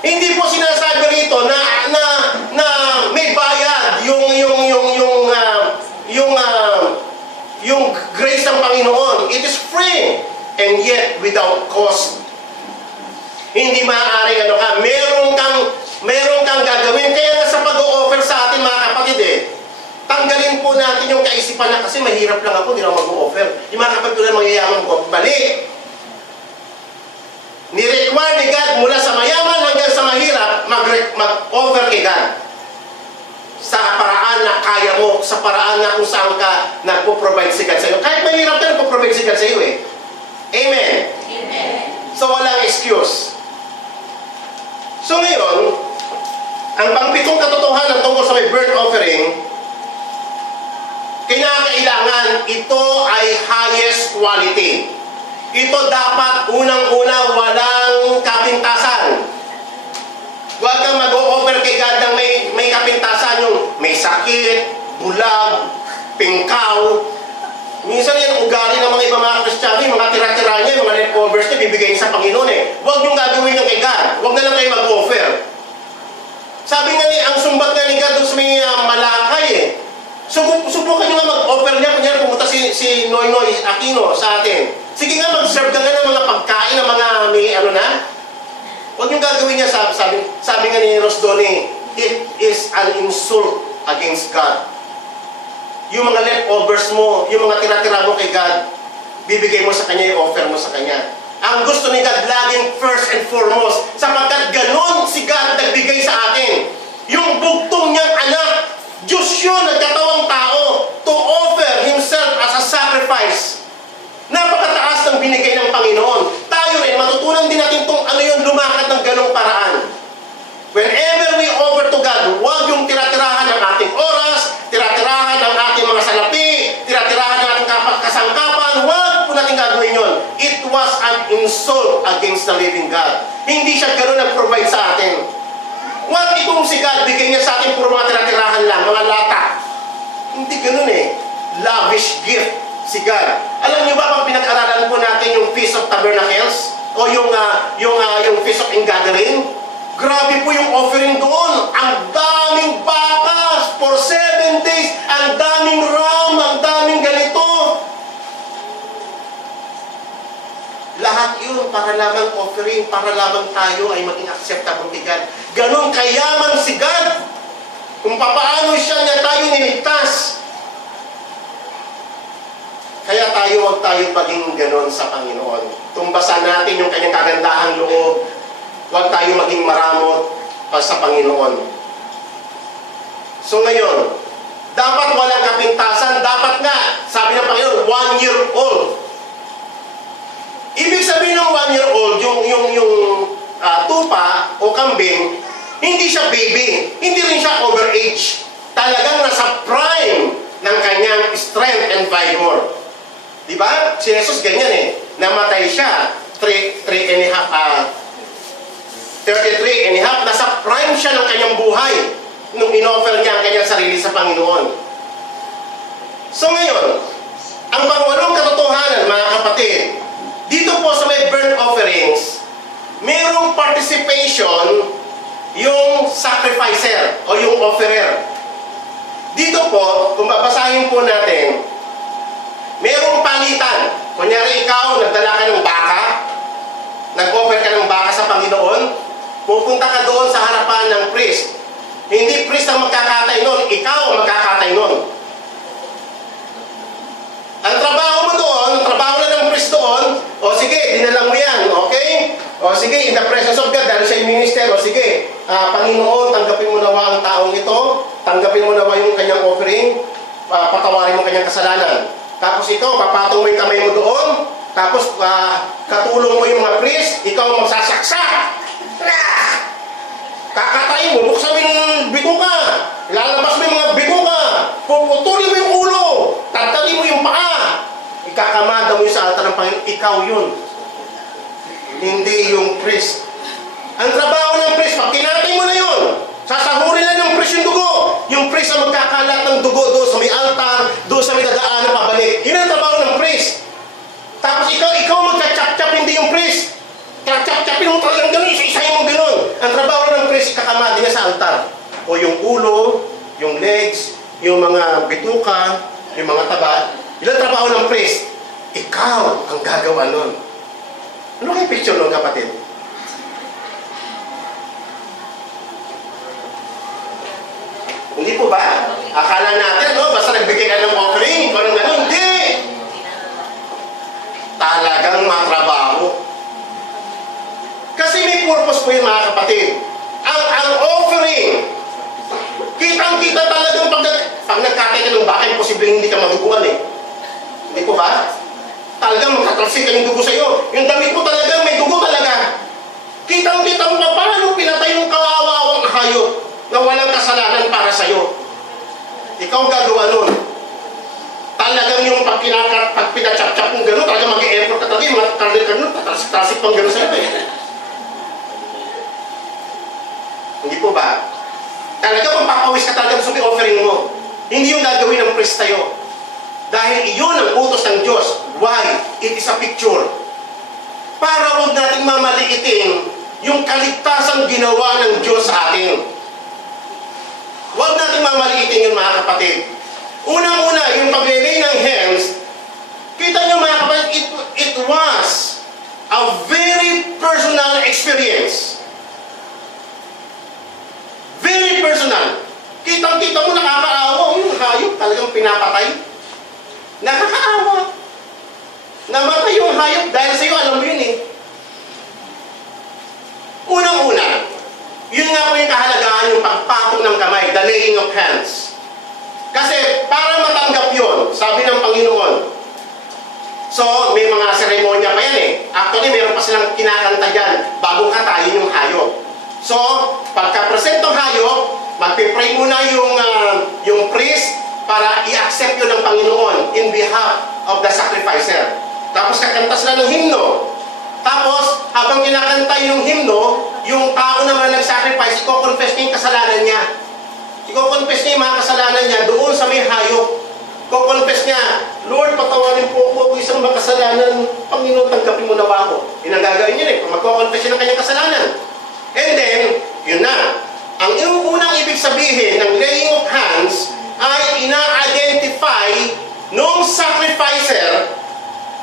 Hindi po sinasabi rito na may bayad yung grace ng Panginoon. It is free and yet without cost. Hindi maaaring ano ka, meron kang gagawin. Kaya nga sa pag-o-offer sa atin mga kapatid tanggalin po natin yung kaisipan na kasi mahirap lang ako, hindi lang mag-o-offer. Yung mga kapatid ko na mangyayamang ko, balik. Ni-require ni God mula sa mayaman hanggang sa mahirap, mag-offer kay God. Sa paraan na kaya mo, sa paraan na kung saan ka nagpo-provide si God sa iyo. Kahit mahirap ka, nagpo-provide si God sa iyo Amen? Amen. So, walang excuse. So, ngayon, ang pangpitong katotohanan tungkol sa may burnt offering, kinakailangan ito ay highest quality. Ito dapat unang-una walang kapintasan. Huwag kang mag-o-offer kay God ng may kapintasan, yung may sakit, bulag, pingkaw. Minsan yan, ugali ng mga ibang mga Kristiyano, yung mga tira-tira niya, yung mga leftovers niya, bibigay niya sa Panginoon Huwag niyong gagawin yung kay God. Huwag na lang kayo mag-offer. Sabi nga ang sumbat nga ni God doon sa may Malakay Subukan nyo nga mag-offer niya. Kunyari pumunta si Noynoy Aquino sa atin. Sige nga, mag-serve ka nga ng mga pagkain, ng mga may ano na. Huwag yung gagawin niya, sabi nga ni Rosdoni, it is an insult against God. Yung mga leftovers mo, yung mga tira-tira mo kay God, bibigay mo sa Kanya, i-offer mo sa Kanya. Ang gusto ni God laging first and foremost, sapagkat ganon si God nagbigay sa atin. Yung bugtong niyang anak, Diyos yun, nagkatawang tao, to offer Himself as a sacrifice. Napakataas ng binigay ng Panginoon. Tayo rin, matutunan din natin itong ano yun, lumakad ng ganong paraan. Whenever we offer to God, huwag yung tira-tirahan ng ating oras, tira-tirahan ng ating mga salapi, tira-tirahan ng ating kasangkapan, huwag po natin gagawin yun. It was an insult against the living God. Hindi siya gano'n nag-provide sa atin. Huwag itong si God, bigay niya sa atin puro mga tira-tirahan lang, mga lata. Hindi gano'n Lavish gift si God. Alam niyo ba pag pinag-aralan po natin yung Feast of Tabernacles o yung Feast of Ingathering, grabe po yung offering doon. Ang daming bakas for 7 days, ang daming ram, ang daming ganito. Lahat yun para lamang offering, para lamang tayo ay maging acceptable kay God. Ganon kayaman si God. Kung papaano siya niya tayo niligtas. Kaya huwag tayo maging ganon sa Panginoon. Tumbasan natin yung kanyang kagandahang loob. Huwag tayo maging maramot pa sa Panginoon. So ngayon, dapat walang kapintasan. Dapat nga, sabi ng Panginoon, 1 year old. Ibig sabihin ng 1 year old, yung tupa o kambing, hindi siya baby. Hindi rin siya overage. Talagang nasa prime ng kanyang strength and vigor. Diba? Si Jesus ganyan Namatay siya. 33 and a half. Nasa prime siya ng kanyang buhay nung inoffer niya ang kanyang sarili sa Panginoon. So ngayon, ang pangwalong katotohanan, mga kapatid, dito po sa may burnt offerings, mayroong participation yung sacrificer o yung offerer. Dito po, kung babasahin po natin, mayroong palitan. Kunyari ikaw, nagdala ka ng baka, nag-offer ka ng baka sa Panginoon, pupunta ka doon sa harapan ng priest. Hindi priest ang magkakatay nun, ikaw ang magkakatay nun. Ang trabaho mo doon, ang trabaho na ng priest doon, o sige, dinala mo yan, okay? O sige, in the presence of God, dahil siya yung minister, o sige, Panginoon, tanggapin mo nawa ang taong ito, tanggapin mo nawa yung kanyang offering, patawarin mo kanyang kasalanan. Tapos ikaw, papatong mo yung kamay mo doon, tapos katulong mo yung mga priest, ikaw magsasaksak. Kakatayin mo, buksan mo yung bituka, lalabas mo yung mga bituka, puputulin mo yung ulo, tatali mo yung paa, ikakamada mo yung sa altar ng Panginoon, ikaw yun. Hindi yung priest. Ang trabaho ng priest, pag kinatay mo na yun, sasahurin na ng priest yung dugo. Yung priest ang magkakalat ng dugo doon sa may altar, doon sa may dadaanan pabalik. Yun ang trabaho ng priest. Tapos ikaw magka-chap-chap, hindi yung priest. Chap-chapin mo talagang gano'n, isa-isahin mo gano'n. Ang trabaho ng priest, kakamadi niya sa altar. O yung ulo, yung legs, yung mga bituka, yung mga taba. Yun ang trabaho ng priest. Ikaw ang gagawa nun. Ano kayo picture nun, kapatid? Hindi po ba? Akala natin, no? Basta nagbigay ka ng offering, kung ano, hindi. Talagang matrabaho. Kasi may purpose po yun, mga kapatid. Ang offering, kitang-kita talagang pag nagkatay ka ng baka, posibleng hindi ka maduguan eh. Hindi po ba? Talagang magkatrafik ka yung dugo sa'yo. Yung damit mo talagang may dugo talaga. Kitang-kita mo pa paano pinatay yung kawawawang hayop na walang kasalanan para sa'yo. Ikaw gagawa nun. Talagang yung pag pinachap-chap mo gano'n, talagang mag-e-effort ka talaga. Yung mga kardir ka nun, tatasik pang gano'n sa'yo eh. Hindi po ba? Talaga magpapawis ka talaga sa offering mo. Hindi yung gagawin ng priest tayo. Dahil iyon ang utos ng Diyos. Why? It is a picture. Para huwag nating mamaliitin yung kaligtasang ginawa ng Diyos sa atin. Huwag nating mamaliitin yun, mga kapatid. Unang-una, yung paglilay ng hands, kita nyo mga kapatid, it was a very personal experience. Very personal. Kitang-kita mo, nakakaawa. Yung hayop talagang pinapatay. Nakakaawa. Namatay yung hayop dahil sa'yo, alam mo yun eh. Unang-una, yun nga po yung kahalagahan, yung pagpatong ng kamay, the laying of hands. Kasi para matanggap yun, sabi ng Panginoon, so may mga seremonya pa yan eh. Actually, meron pa silang kinakanta dyan bago katayin yung hayop. So, pagka-present ng hayop, magpipray muna yung priest para i-accept yun ng Panginoon in behalf of the sacrificer. Tapos kakanta sila ng himno. Tapos, habang kinakanta yung himno, yung tao naman nag-sacrifice, i-confess niya yung kasalanan niya. I-confess niya yung mga kasalanan niya doon sa may hayop. I-confess niya, Lord, patawarin po ako isang makasalanan. Panginoon, tanggapin mo na ba ako? Yun ang gagawin niya eh, mag-confess niya ng kanyang kasalanan. And then, yun na. Ang unang ibig sabihin ng laying of hands ay ina-identify nung sacrificer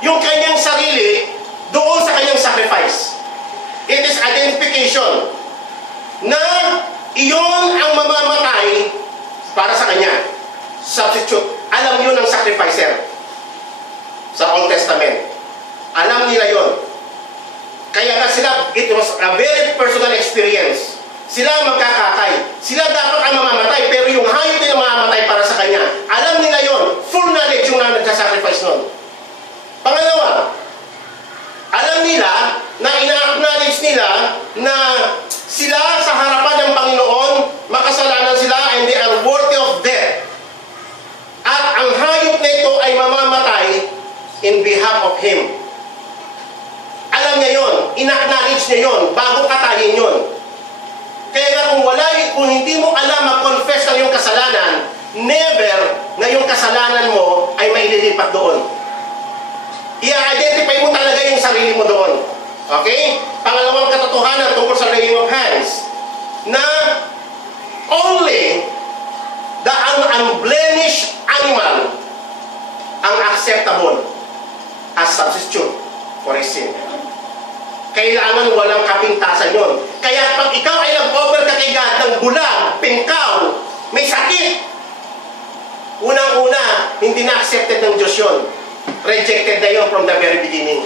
yung kanyang sarili doon sa kanyang sacrifice. It is identification na iyon ang mamamatay para sa kanya. Substitute. Alam yun ng sacrificer sa Old Testament. Alam nila yun. Kaya nga sila, it was a very personal experience. Sila magkakatay. Sila dapat ang mamamatay, pero yung hayop din ang mamamatay para sa kanya. Alam nila yon. Full knowledge yung nagsasacrifice nun. Pangalawa, alam nila na ina-acknowledge nila na sila sa harapan ng Panginoon, makasalanan sila and they are worthy of death. At ang hayop na ito ay mamamatay in behalf of Him. Alam niya yun, ina-acknowledge niya yun, bago katayin yun. Kaya nga kung hindi mo alam mag-confess ng iyong kasalanan, never na yung kasalanan mo ay maililipat doon. I-identify mo talaga yung sarili mo doon. Okay? Pangalawang katotohanan tungkol sa laying of hands, na only the unblemished animal ang acceptable as substitute for his sin. Kailangan walang kapintasan yun. Kaya pag ikaw ay nag-offer ka kay God ng bulag, pingkaw, may sakit, unang-una, hindi na accepted ng Diyos yun. Rejected na yun from the very beginning.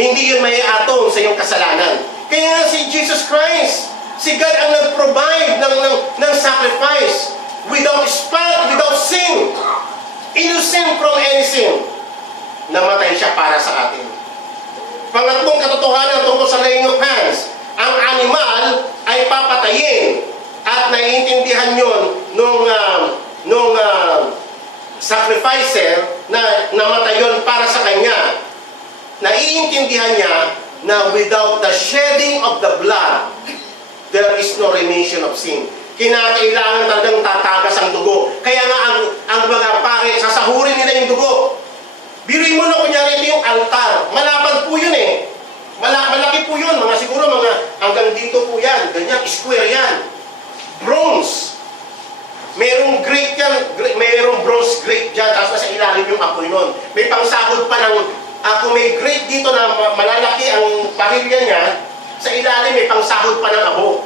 Hindi yun may atong sa iyong kasalanan. Kaya nga si Jesus Christ, si God ang nag-provide ng sacrifice without spot, without sin. Innocent from any sin. Namatay siya para sa atin. Pangatlong katotohanan tungkol sa laying of hands, ang animal ay papatayin at naiintindihan yun nung sacrificer na namatay yun para sa kanya. Naiintindihan niya na without the shedding of the blood, there is no remission of sin. Kinakailangan talagang tatagas ang dugo. Kaya nga ang mga pare, sasahurin nila yung dugo. Biruin mo na kunyari ito yung altar. Malapad po yun eh. Malaki po yun. Siguro hanggang dito po yan. Ganyan, square yan. Bronze. Merong grate yan. Merong bronze grate dyan. Tapos nasa ilalim yung apoy nun. May pangsahod pa ng... kung may grate dito na malalaki ang parilya niya, sa ilalim may pangsahod pa ng abo.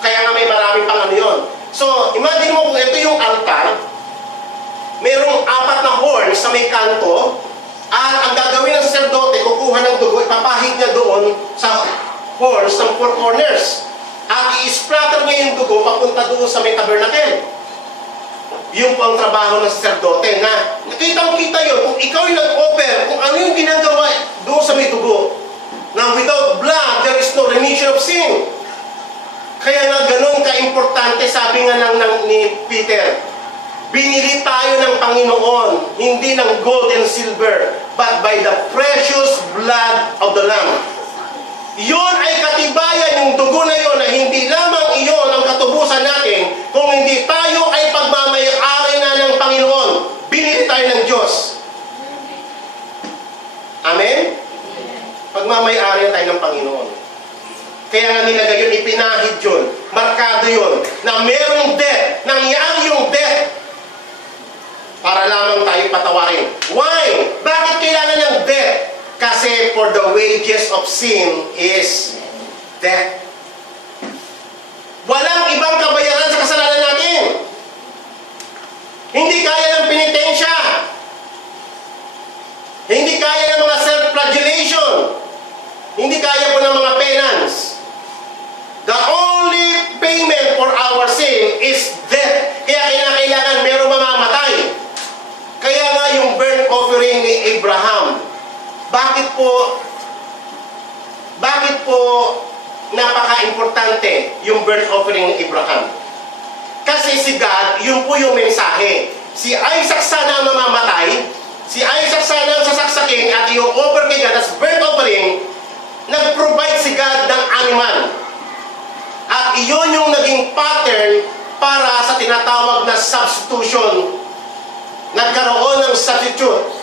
Kaya nga may maraming pang ano yun. So, imagine mo kung ito yung altar, merong 4 na horns sa may kanto, at ang gagawin ng sacerdote, kukuha ng dugo, ipapahid niya doon sa horns ng 4 corners. At i-splatter niya yung dugo papunta doon sa may tabernacle. Yung po ang trabaho ng sacerdote na nakitang-kita yun. Kung ikaw yung nag-offer, kung ano yung ginagawa doon sa may dugo, na without blood, there is no remission of sin. Kaya nga ganun ka-importante, sabi nga ni Peter, binili tayo ng Panginoon, hindi ng gold and silver, but by the precious blood of the Lamb. Iyon ay katibayan, yung dugo na yon, na hindi lamang iyon ang katubusan natin, kung hindi tayo ay pagmamayari na ng Panginoon. Binili tayo ng Diyos. Amen? Pagmamayari tayo ng Panginoon. Kaya nga nilagay yun, ipinahid yun, markado yun, na merong death, nangyari yung death, para lamang tayo patawarin. Why? Bakit kailangan ng death? Kasi for the wages of sin is death. Walang ibang kabayaran sa kasalanan natin. Hindi kaya ng penitensya. Hindi kaya ng mga self-flagellation. Hindi kaya po ng mga penance. The only payment for our sin is death. Kaya kailangan merong mamamatay. Kaya nga yung burnt offering ni Abraham, bakit po napaka-importante yung burnt offering ni Abraham? Kasi si God, yun po yung mensahe. Si Isaac sana ang mamamatay, si Isaac sana ang sasaksakin at yung offer kay God as burnt offering, nag-provide si God ng animal. At iyon yung naging pattern para sa tinatawag na substitution. Nagkaroon ng substitute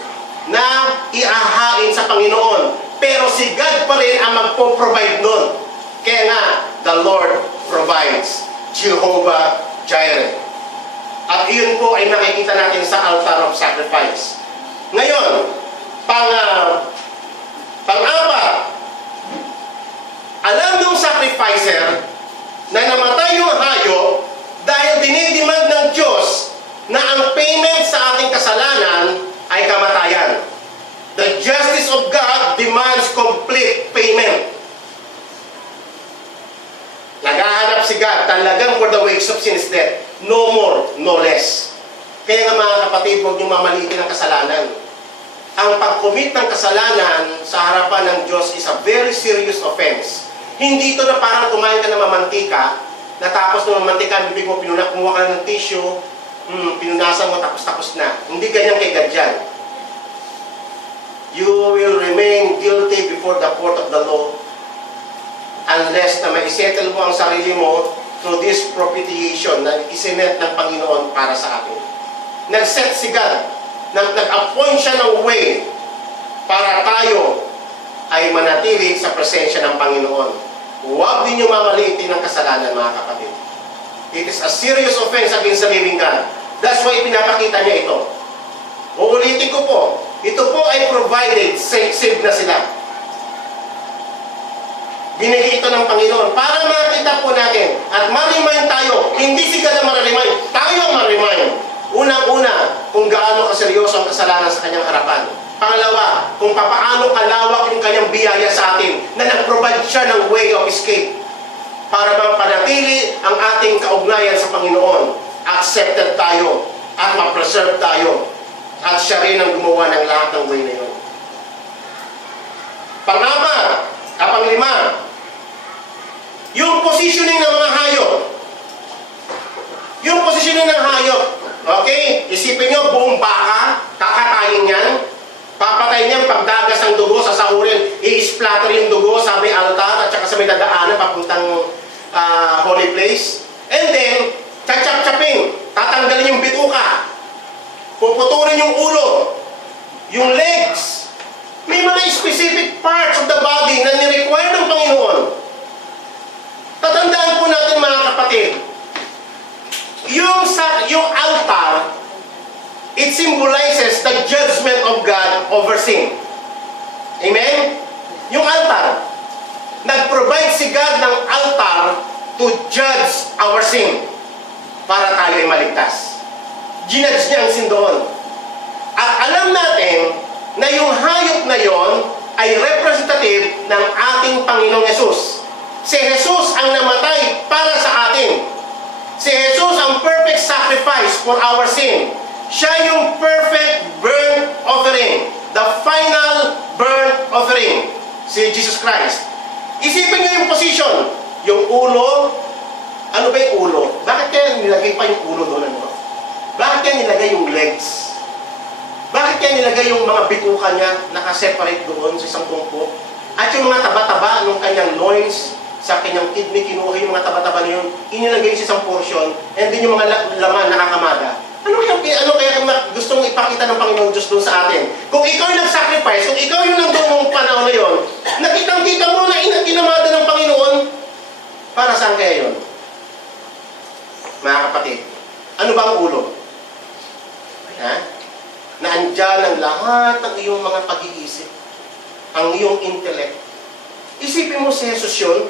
na iahain sa Panginoon. Pero si God pa rin ang magpo-provide nun. Kaya nga, the Lord provides. Jehovah Jireh. At iyon po ay nakikita natin sa altar of sacrifice. Ngayon, pang-apat, alam ng sacrificer na namatay yung hayop dahil dinidemand ng Diyos na ang payment sa ating kasalanan ay kamatayan. The justice of God demands complete payment. Naghahanap si God talagang for the wages of sin is death. No more, no less. Kaya nga mga kapatid, huwag niyong mamalitin ang kasalanan. Ang pag-commit ng kasalanan sa harapan ng Diyos is a very serious offense. Hindi ito na parang kumain ka ng mamantika, natapos ng mamantika, bibig mo, kumuha ka ng tissue, pinunasan mo, tapos na. Hindi ganyan kay God yan. You will remain guilty before the court of the law unless na ma-settle mo ang sarili mo through this propitiation na isinet ng Panginoon para sa atin. Nag-set si God, nag-appoint siya ng way para tayo ay manatili sa presensya ng Panginoon. Huwag din yung mamaliitin ng kasalanan, mga kapatid. It is a serious offense against the living God. That's why pinapakita niya ito. Uulitin ko po, ito po ay provided, saved na sila. Binigay ito ng Panginoon para makita po natin at ma-remind tayo, hindi si God ang ma-remind, tayo ang ma-remind. Unang-una, kung gaano kaseryoso ang kasalanan sa kanyang harapan. Pangalawa, kung papaano kalawak yung kanyang biyaya sa atin na nag-provide siya ng way of escape para mapanatili ang ating kaugnayan sa Panginoon. Accepted tayo at ma-preserve tayo at siya rin ang gumawa ng lahat ng way na yun. Panglima, yung positioning ng mga hayop. Yung positioning ng hayop. Okay? Isipin nyo, buong baka, kakatayin yan. Papatayin niyan, pagdagas ng dugo, sasahurin, i-splatter yung dugo sa may altar at saka sa may dadaanan papuntang holy place. And then, chachap-chapin, tatanggalin yung bituka, puputulin yung ulo, yung legs. May mga specific parts of the body na ni-require ng Panginoon. Tatandaan po natin mga kapatid, yung altar, it symbolizes the judgment of God over sin. Amen? Yung altar, nag-provide si God ng altar to judge our sin. para tayo ay maligtas. Ginudge niya ang sin doon. At alam natin na yung hayop na yon ay representative ng ating Panginoong Yesus. Si Jesus ang namatay para sa atin. Si Jesus ang perfect sacrifice for our sin. Siya yung perfect burnt offering. The final burnt offering. Si Jesus Christ. Isipin niyo yung position. Yung ulo. Ano ba yung ulo? Bakit kaya nilagay pa yung ulo doon? Ano? Bakit kaya nilagay yung legs? Bakit kaya nilagay yung mga bituka niya nakaseparate doon sa isang tungko? At yung mga taba-taba ng kanyang loins, sa kanyang kidney, kinuha yung mga taba-taba na yun, inilagay sa isang portion, and then yung mga laman nakakamada. Ano kaya gustong ipakita ng Panginoon Diyos doon sa atin? Kung ikaw yung nag-sacrifice, kung ikaw yung nandun nung panahon na yun, nakitang-kita mo na kinamada ng Panginoon, para saan kaya yun? Mga kapatid, ano ba ang ulo? Ha? Na andyan ang lahat ng iyong mga pag-iisip, ang iyong intellect. Isipin mo si Jesus yun,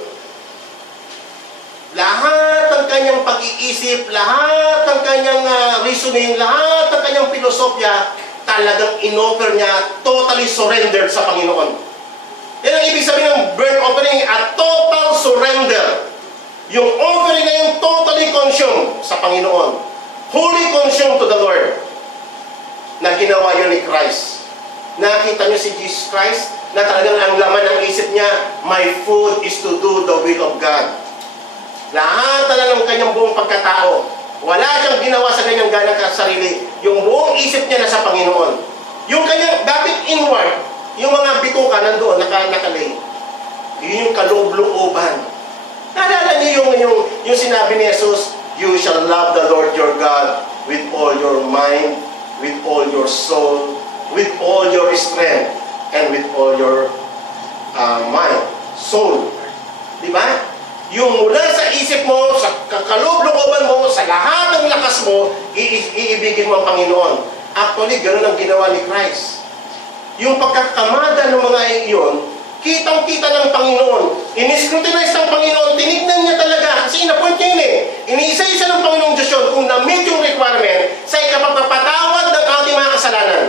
lahat ng kanyang pag-iisip, lahat ng kanyang reasoning, lahat ng kanyang filosofya, talagang inoffer niya, totally surrendered sa Panginoon. Yan ang ibig sabihin ng burnt offering, a total surrender. Yung offering na yung totally consumed sa Panginoon. Wholly consumed to the Lord. Na ginawa yun ni Christ. Nakita niyo si Jesus Christ, na talagang ang laman ng isip niya, my food is to do the will of God. Lahat na lang ng kanyang buong pagkatao. Wala siyang ginawa sa kanyang ganang sarili. Yung buong isip niya nasa Panginoon. Yung kanyang, dapat inward, yung mga bituka nandoon, nakalay. Yun yung kaloob-looban. Naalala niyo yung sinabi ni Jesus, you shall love the Lord your God with all your mind, with all your soul, with all your strength, and with all your mind, soul. Diba? Yung mula sa isip mo, sa kaloob-looban mo, sa lahat ng lakas mo, iibigin mo ang Panginoon. Actually, ganoon ang ginawa ni Christ. Yung pagkakamada ng mga iyon, kitang-kita ng Panginoon. Ini-scrutinize ng Panginoon, tinignan niya talaga, kasi ina-point niya yun eh. Iniisa-isa ng Panginoong Diyos yun kung na-meet yung requirement sa ikapagpapatawad ng ating mga kasalanan.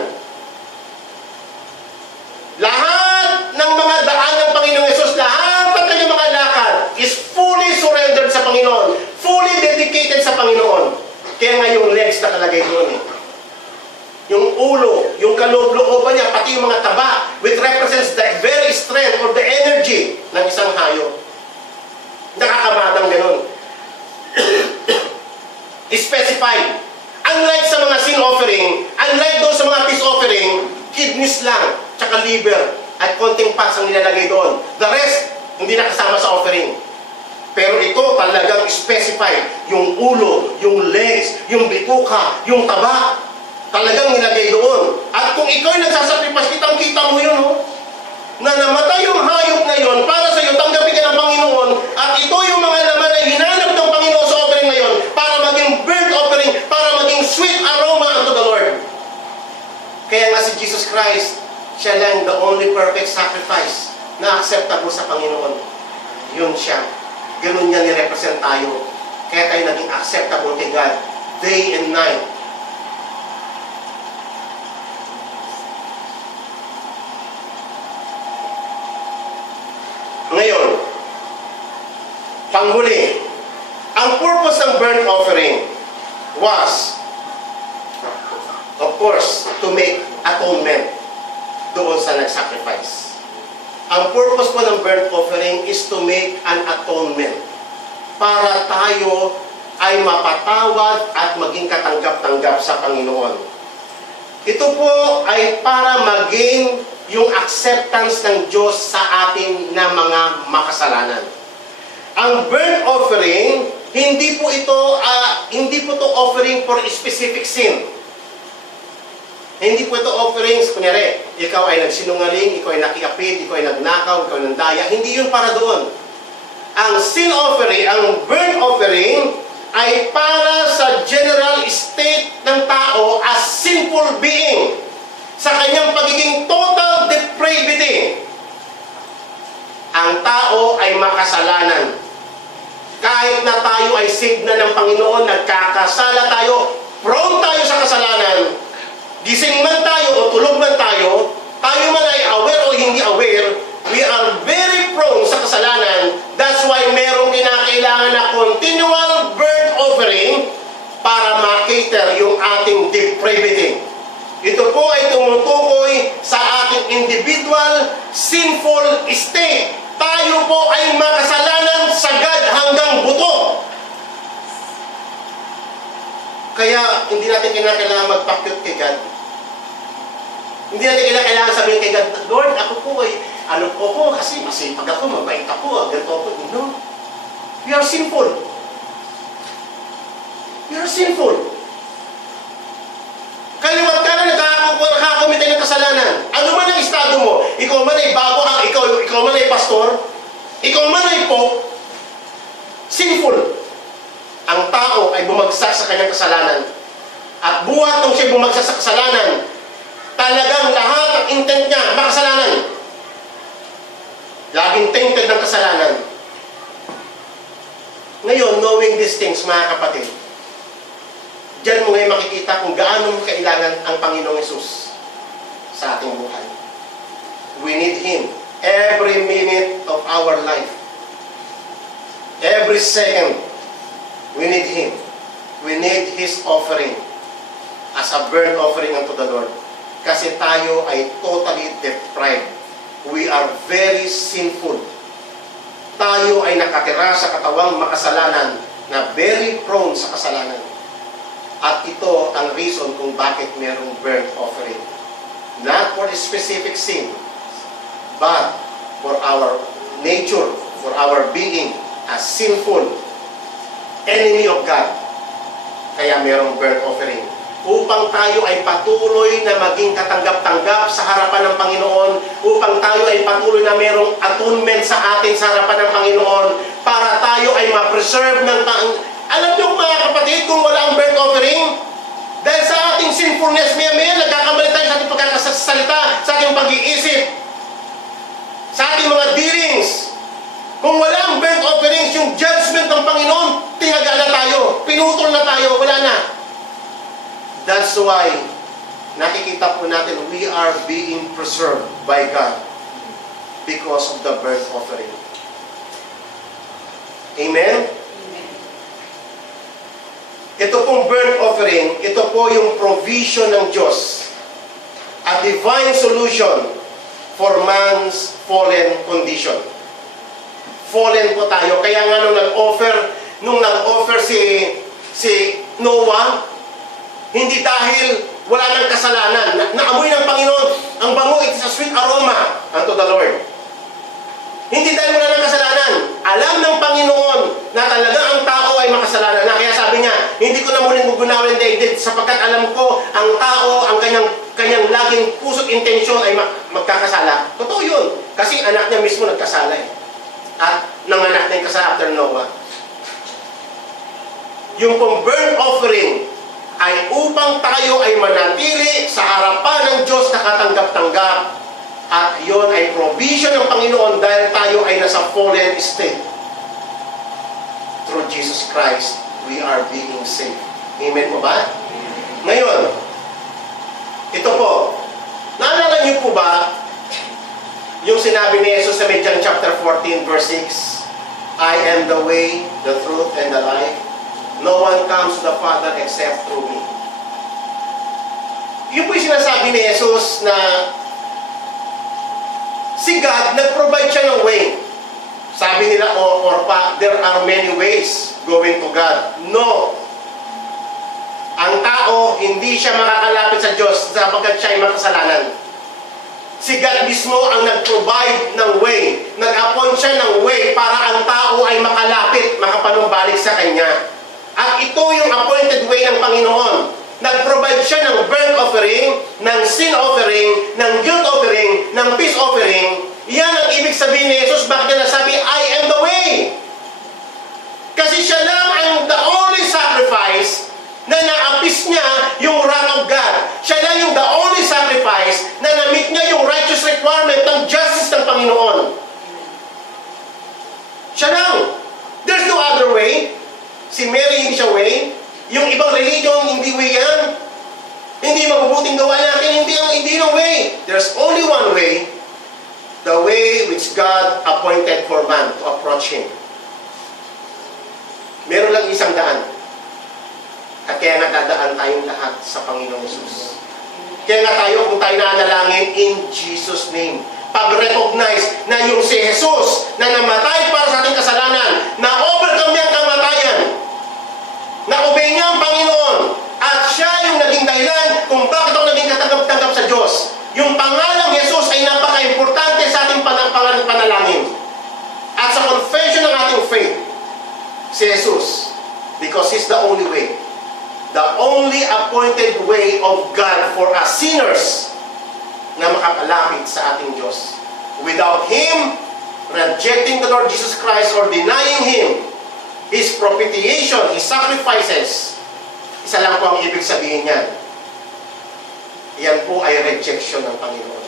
Lahat ng mga daan ng Panginoong Yesus, lahat ng kanyang mga lakad is fully surrendered sa Panginoon, fully dedicated sa Panginoon. Kaya nga yung legs nakalagay doon eh. Yung ulo, yung kaloob-looban niya, pati yung mga taba, which represents the very strength or the energy ng isang hayop. Nakakamadang ganun. Specified. Unlike sa mga sin offering, unlike doon sa mga peace offering, kidneys lang, tsaka liver, at konting fats ang nilalagay doon. The rest, hindi nakasama sa offering. Pero ito talagang specified. Yung ulo, yung legs, yung bituka, yung taba, talagang nilagay doon. At kung ikaw ay nagsasacrifice, kitang-kita mo yun, oh, na namatay yung hayop na yun para sa iyo, tanggapin ka ng Panginoon, at ito yung mga laman na hinanap ng Panginoon sa offering na yun, para maging burnt offering, para maging sweet aroma unto the Lord. Kaya nga si Jesus Christ, siya lang the only perfect sacrifice na acceptable sa Panginoon. Yun siya. Ganun niya nirepresent tayo. Kaya tayo naging acceptable kay God day and night. Ngayon, panghuli, ang purpose ng burnt offering was, of course, to make atonement doon sa nag-sacrifice. Ang purpose po ng burnt offering is to make an atonement para tayo ay mapatawad at maging katanggap-tanggap sa Panginoon. Ito po ay para maging yung acceptance ng Diyos sa atin na mga makasalanan. Ang burnt offering, hindi po ito offering for a specific sin. Hindi po ito offerings, kunyari, ikaw ay nagsinungaling, ikaw ay nakiapid, ikaw ay nagnakaw, ikaw ay nandaya. Hindi yun para doon. Ang sin offering, ang burnt offering, ay para sa general state ng tao as sinful being. Sa kanyang pagiging total depravity. Ang tao ay makasalanan. kahit na tayo ay saved na ng Panginoon, nagkakasala tayo, prone tayo sa kasalanan, gising man tayo o tulog man tayo man ay aware o hindi aware, we are very prone sa kasalanan. That's why merong kinakailangan na continual burnt offering para ma-cater yung ating depravity. Ito po ay tumutukoy sa ating individual sinful state. Tayo po ay makasalanan sagad hanggang buto. Kaya hindi natin kailangan magpakyut kay God. Hindi natin kailangan sabihin kay God, Lord, ako po ay, kasi masipag ako, mabait ako, ganito ako. No. We are sinful. We are sinful. Kaliwat ka na nakakomite ng kasalanan. Ano man ang estado mo, ikaw man ay bago, ikaw man ay pastor, ikaw man ay pope, sinful. Ang tao ay bumagsak sa kanyang kasalanan. At buhat nung siya bumagsak sa kasalanan, talagang lahat ang intent niya, makasalanan. Laging tainted ng kasalanan. Ngayon, knowing these things, mga kapatid, diyan mo ngayon makikita kung gaano mo kailangan ang Panginoong Hesus sa ating buhay. We need Him every minute of our life. Every second, we need Him. We need His offering as a burnt offering unto the Lord. Kasi tayo ay totally deprived. We are very sinful. Tayo ay nakatira sa katawang makasalanan na very prone sa kasalanan. At ito ang reason kung bakit merong burnt offering. Not for a specific sin, but for our nature, for our being as sinful enemy of God. Kaya merong burnt offering. Upang tayo ay patuloy na maging katanggap-tanggap sa harapan ng Panginoon, upang tayo ay patuloy na merong atonement sa atin sa harapan ng Panginoon, para tayo ay ma-preserve ng Alam niyo mga kapatid, kung wala ang burnt offering, dahil sa ating sinfulness, maya-maya nagkakamali tayo sa ating pagkakasalita, sa ating pag-iisip, sa ating mga dealings. Kung wala ang burnt offerings, yung judgment ng Panginoon, tinaga na tayo, pinutol na tayo, wala na. That's why, nakikita po natin, we are being preserved by God because of the burnt offering. Amen? Ito pong burnt offering, ito po yung provision ng Diyos. A divine solution for man's fallen condition. Fallen po tayo. Kaya nga nung nag-offer si Noah, hindi dahil wala nang kasalanan. Naamoy ng Panginoon, ang bango, it is a sweet aroma unto the Lord. Hindi dahil wala nang kasalanan. Alam ng Panginoon na talaga ang tao ay makasalanan na. Kaya sabi niya, hindi ko na muling gugunawin daigdig sapagkat alam ko ang tao, ang kanyang laging puso't intensyon ay magkakasala. Totoo yun. Kasi anak niya mismo nagkasala eh. At nanganak na yung kasala after Noah. Yung pong burnt offering ay upang tayo ay manatili sa harapan ng Diyos na katanggap-tanggap. At yon ay provision ng Panginoon dahil tayo ay nasa fallen state. Through Jesus Christ, we are being saved. Amen po ba? Ngayon, ito po, naalala niyo po ba yung sinabi ni Jesus sa John chapter 14 verse 6, I am the way, the truth, and the life. No one comes to the Father except through me. Yun po yung sinasabi ni Jesus na si God, nag-provide siya ng way. Sabi nila, there are many ways going to God. No. Ang tao, hindi siya makakalapit sa Diyos sapagkat siya ay makasalanan. Si God mismo ang nag-provide ng way. Nag-appoint siya ng way para ang tao ay makalapit, makapanumbalik sa Kanya. At ito yung appointed way ng Panginoon. Nag-provide siya ng burnt offering, ng sin offering, ng guilt offering, ng peace offering. Yan ang ibig sabihin ni Jesus. Bakit niya nasabi, I am the way? Kasi siya lang ang the only sacrifice na naapis niya yung wrath of God. Siya lang yung the only sacrifice na na-meet niya yung righteous requirement ng justice ng Panginoon. Siya lang. There's no other way. way which God appointed for man to approach Him. Meron lang isang daan. At kaya nadadaan tayong lahat sa Panginoong Jesus. Kaya nga tayo, kung tayo nanalangin, in Jesus' name, pag-recognize na yung si Jesus na namatay para sa ating kasalanan, na-overcome niya ang kamatayan, na-obey niya ang Panginoon, at siya yung naging dahilan kung bakit ako naging katanggap-tanggap sa Diyos. Yung pangalang Jesus ay napaka-importante sa ating panalangin. At sa confession ng ating faith, si Jesus, because He's the only way, the only appointed way of God for us sinners na makapalapit sa ating Diyos. Without Him, rejecting the Lord Jesus Christ or denying Him, His propitiation, His sacrifices, isa lang po ang ibig sabihin niyan. Yan po ay rejection ng Panginoon.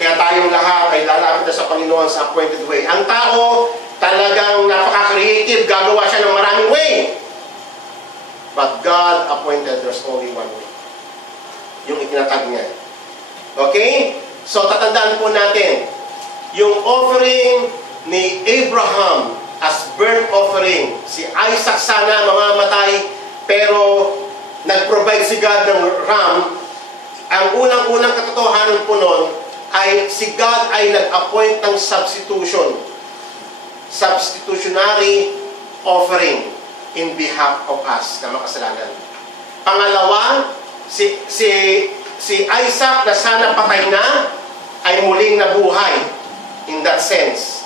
Kaya tayong lahat ay lalapit na sa Panginoon sa appointed way. Ang tao, talagang napaka-creative, gagawa siya ng maraming way. But God appointed there's only one way. Yung itinatag niya. Okay? So, tatandaan po natin, yung offering ni Abraham as burnt offering, si Isaac sana mamamatay, pero nag-provide si God ng ram. Ang unang-unang katotohanan po nun ay si God ay nag-appoint ng substitutionary offering in behalf of us na makasalanan. Pangalawa, si Isaac na sana patay na ay muling nabuhay in that sense.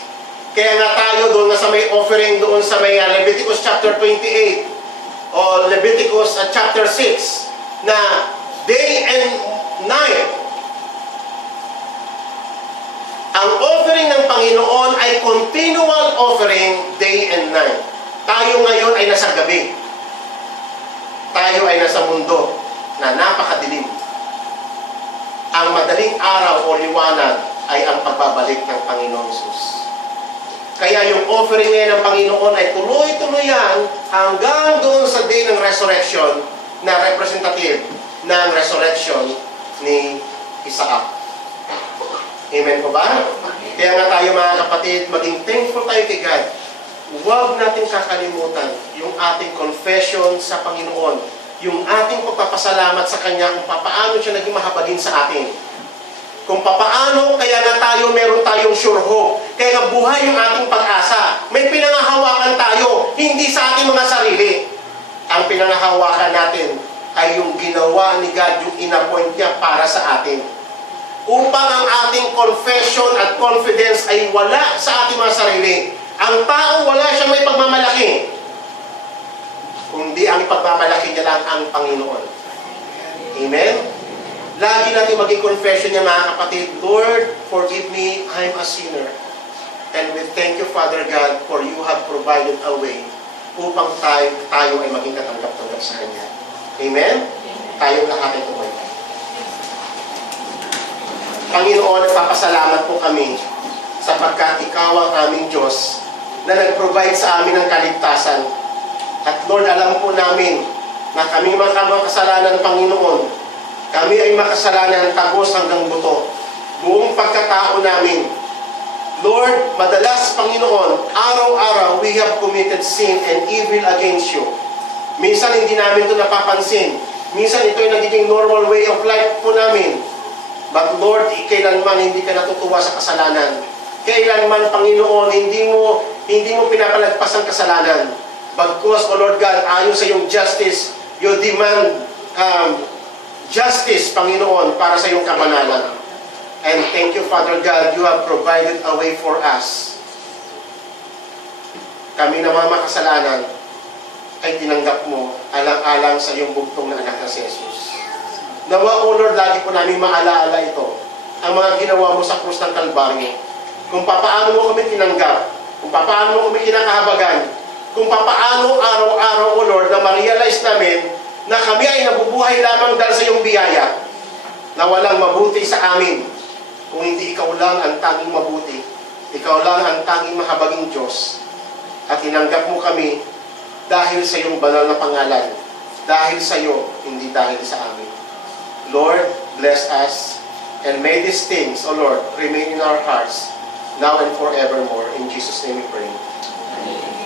Kaya nga tayo doon na sa may offering doon sa may Leviticus chapter 28 o Leviticus chapter 6 na day and night, ang offering ng Panginoon ay continual offering day and night. Tayo ngayon ay nasa gabi. Tayo ay nasa mundo na napakadilim. Ang madaling araw o liwanag ay ang pagbabalik ng Panginoon Jesus. Kaya yung offering ngayon ng Panginoon ay tuloy-tuloy yan hanggang doon sa day ng resurrection na representative ng resurrection ni Isaac. Amen po ba? Kaya nga tayo mga kapatid, maging thankful tayo kay God. Huwag natin kakalimutan yung ating confession sa Panginoon, yung ating pagpapasalamat sa Kanya kung paano siya naging mahabagin sa atin. Kung paano, kaya nga tayo, meron tayong sure hope. Kaya nga buhay yung ating pag-asa. May pinangahawakan tayo, hindi sa ating mga sarili. Ang pinangahawakan natin ay yung ginawa ni God, yung inappoint niya para sa atin. Upang ang ating confession at confidence ay wala sa ating mga sarili. Ang tao, wala siyang may pagmamalaki. Kundi ang ipagmamalaki niya lang ang Panginoon. Amen? Lagi natin maging confession niya mga kapatid, Lord, forgive me, I'm a sinner. And we thank you, Father God, for you have provided a way upang tayo ay maging katanggap-tanggap sa Kanya. Amen? Tayong lahat ay tumayo. Panginoon, nagpapasalamat po kami sapagkat Ikaw ang aming Diyos na nag-provide sa amin ng kaligtasan. At Lord, alam po namin na kami mga kasalanan, Panginoon, kami ay makasalanan ng tagos hanggang buto. Buong pagkatao namin. Lord, madalas, Panginoon, araw-araw, we have committed sin and evil against you. Minsan hindi namin ito napapansin. Minsan ito ay nagiging normal way of life po namin. But Lord, kailanman hindi ka natutuwa sa kasalanan. Kailanman, Panginoon, hindi mo pinapalagpas ang kasalanan. Bagkus, O Lord God, ayon sa iyong justice, you demand justice, Panginoon, para sa iyong kabanalan. And thank you, Father God, you have provided a way for us. Kami na mga makasalanan ay tinanggap mo alang-alang sa iyong bugtong na anak na si Jesus. Nawa, O Lord, lagi po namin maalaala ito. Ang mga ginawa mo sa krus ng Kalbaryo. Kung papaano mo kami tinanggap, kung papaano mo kami kinakahabagan, kung papaano araw-araw, O Lord, na ma-realize namin na kami ay nabubuhay lamang dahil sa iyong biyaya, na walang mabuti sa amin, kung hindi ikaw lang ang tanging mabuti, ikaw lang ang tanging mahabaging Diyos, at tinanggap mo kami dahil sa iyong banal na pangalan, dahil sa iyo, hindi dahil sa amin. Lord, bless us And may these things, O Lord, remain in our hearts now and forevermore. In Jesus' name we pray. Amen.